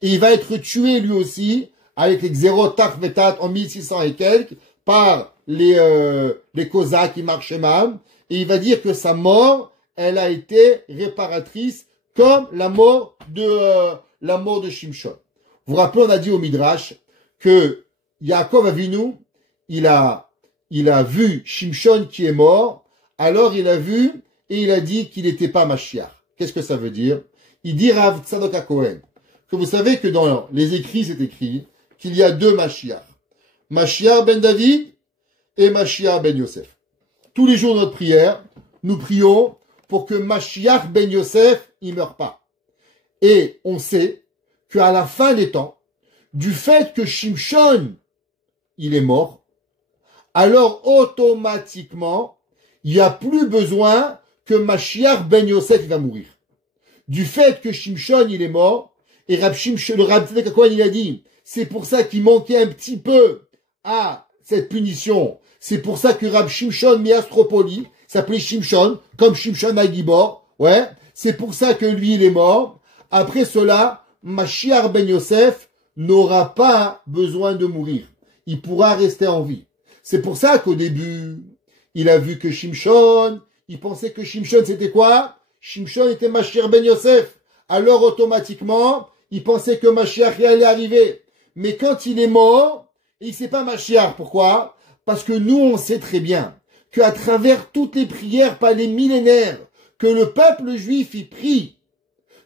Et il va être tué lui aussi, avec les Xerotach Vetat en 1600 et quelques, par les Cosaques qui marchaient mal. Et il va dire que sa mort, elle a été réparatrice comme la mort de Shimshon. Vous vous rappelez, on a dit au Midrash que Yaakov Avinu, il a vu Shimshon qui est mort, alors il a vu et il a dit qu'il n'était pas Mashiach. Qu'est-ce que ça veut dire? Il dit Rav Tzadok HaKohen que vous savez que dans les écrits, c'est écrit qu'il y a deux Mashiach. Mashiach ben David et Mashiach ben Yosef. Tous les jours de notre prière, nous prions pour que Mashiach ben Yosef, il meure pas. Et on sait qu'à la fin des temps, du fait que Shimshon, il est mort, alors automatiquement, il n'y a plus besoin que Mashiach ben Yosef va mourir. Du fait que Shimshon, il est mort, et le Rab Tzadok HaKohen, il a dit, c'est pour ça qu'il manquait un petit peu à cette punition. C'est pour ça que Rab Shimshon Me'Astropoli s'appelait Shimshon, comme Shimshon HaGibor, ouais. C'est pour ça que lui, il est mort. Après cela, Mashiach ben Yosef n'aura pas besoin de mourir. Il pourra rester en vie. C'est pour ça qu'au début, il a vu que Shimshon, il pensait que Shimshon c'était quoi? Shimshon était Mashiach ben Yosef. Alors automatiquement, il pensait que Mashiach allait arriver. Mais quand il est mort, il sait pas Mashiach. Pourquoi? Parce que nous, on sait très bien qu'à travers toutes les prières par les millénaires que le peuple juif y prie,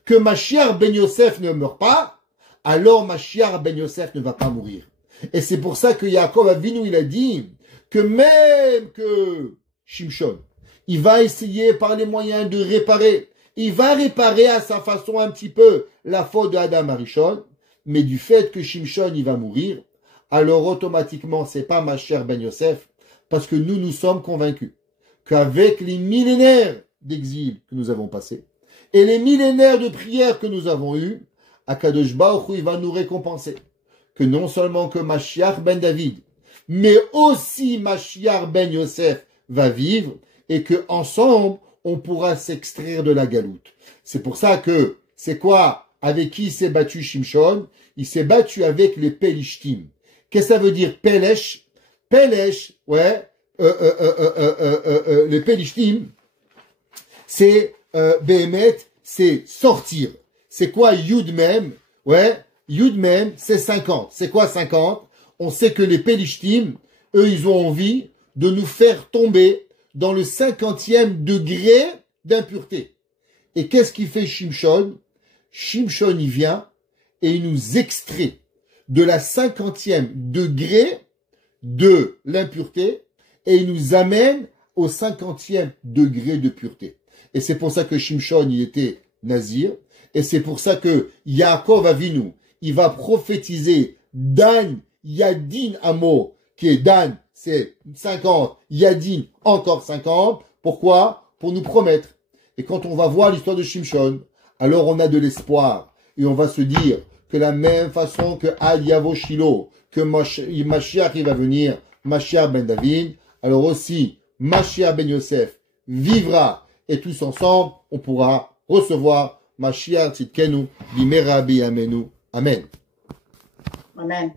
que Mashiach ben Yosef ne meurt pas, alors Mashiach ben Yosef ne va pas mourir. Et c'est pour ça que Yaakov Avinu, il a dit que même que Shimshon, il va essayer par les moyens de réparer. Il va réparer à sa façon un petit peu la faute de Adam Arishon, mais du fait que Shimshon, il va mourir, alors automatiquement, c'est pas Mashiach ben Yosef, parce que nous sommes convaincus qu'avec les millénaires d'exil que nous avons passés, et les millénaires de prières que nous avons eus, Akadosh Baruch Hu, il va nous récompenser. Que non seulement que Mashiach ben David, mais aussi Mashiach ben Yosef va vivre, et que ensemble, on pourra s'extraire de la galoute. C'est pour ça que, c'est quoi, avec qui il s'est battu Shimshon? Il s'est battu avec les Pelishtim. Qu'est-ce que ça veut dire Pelesh? Pelesh, ouais, les Pelishtim, c'est Béhémet, c'est sortir. C'est quoi Yud Mem? Ouais, Yud Mem, c'est 50. C'est quoi 50? On sait que les Pelishtim, eux, ils ont envie de nous faire tomber dans le 50e degré d'impureté. Et qu'est-ce qu'il fait Shimshon? Shimshon, il vient et il nous extrait de la 50e degré de l'impureté et il nous amène au 50e degré de pureté. Et c'est pour ça que Shimshon, il était nazir. Et c'est pour ça que Yaakov Avinu, il va prophétiser Dan Yadin Amo, qui est Dan, c'est 50, Yadin, encore 50. Pourquoi? Pour nous promettre. Et quand on va voir l'histoire de Shimshon, alors on a de l'espoir. Et on va se dire que la même façon que Ad Yavo Shilo, que Mashiach il va venir, Mashiach ben David, alors aussi Mashiach ben Yosef vivra. Et tous ensemble, on pourra recevoir Mashiach Tzidkenu, Bimera Biyamenu. Amen. Amen.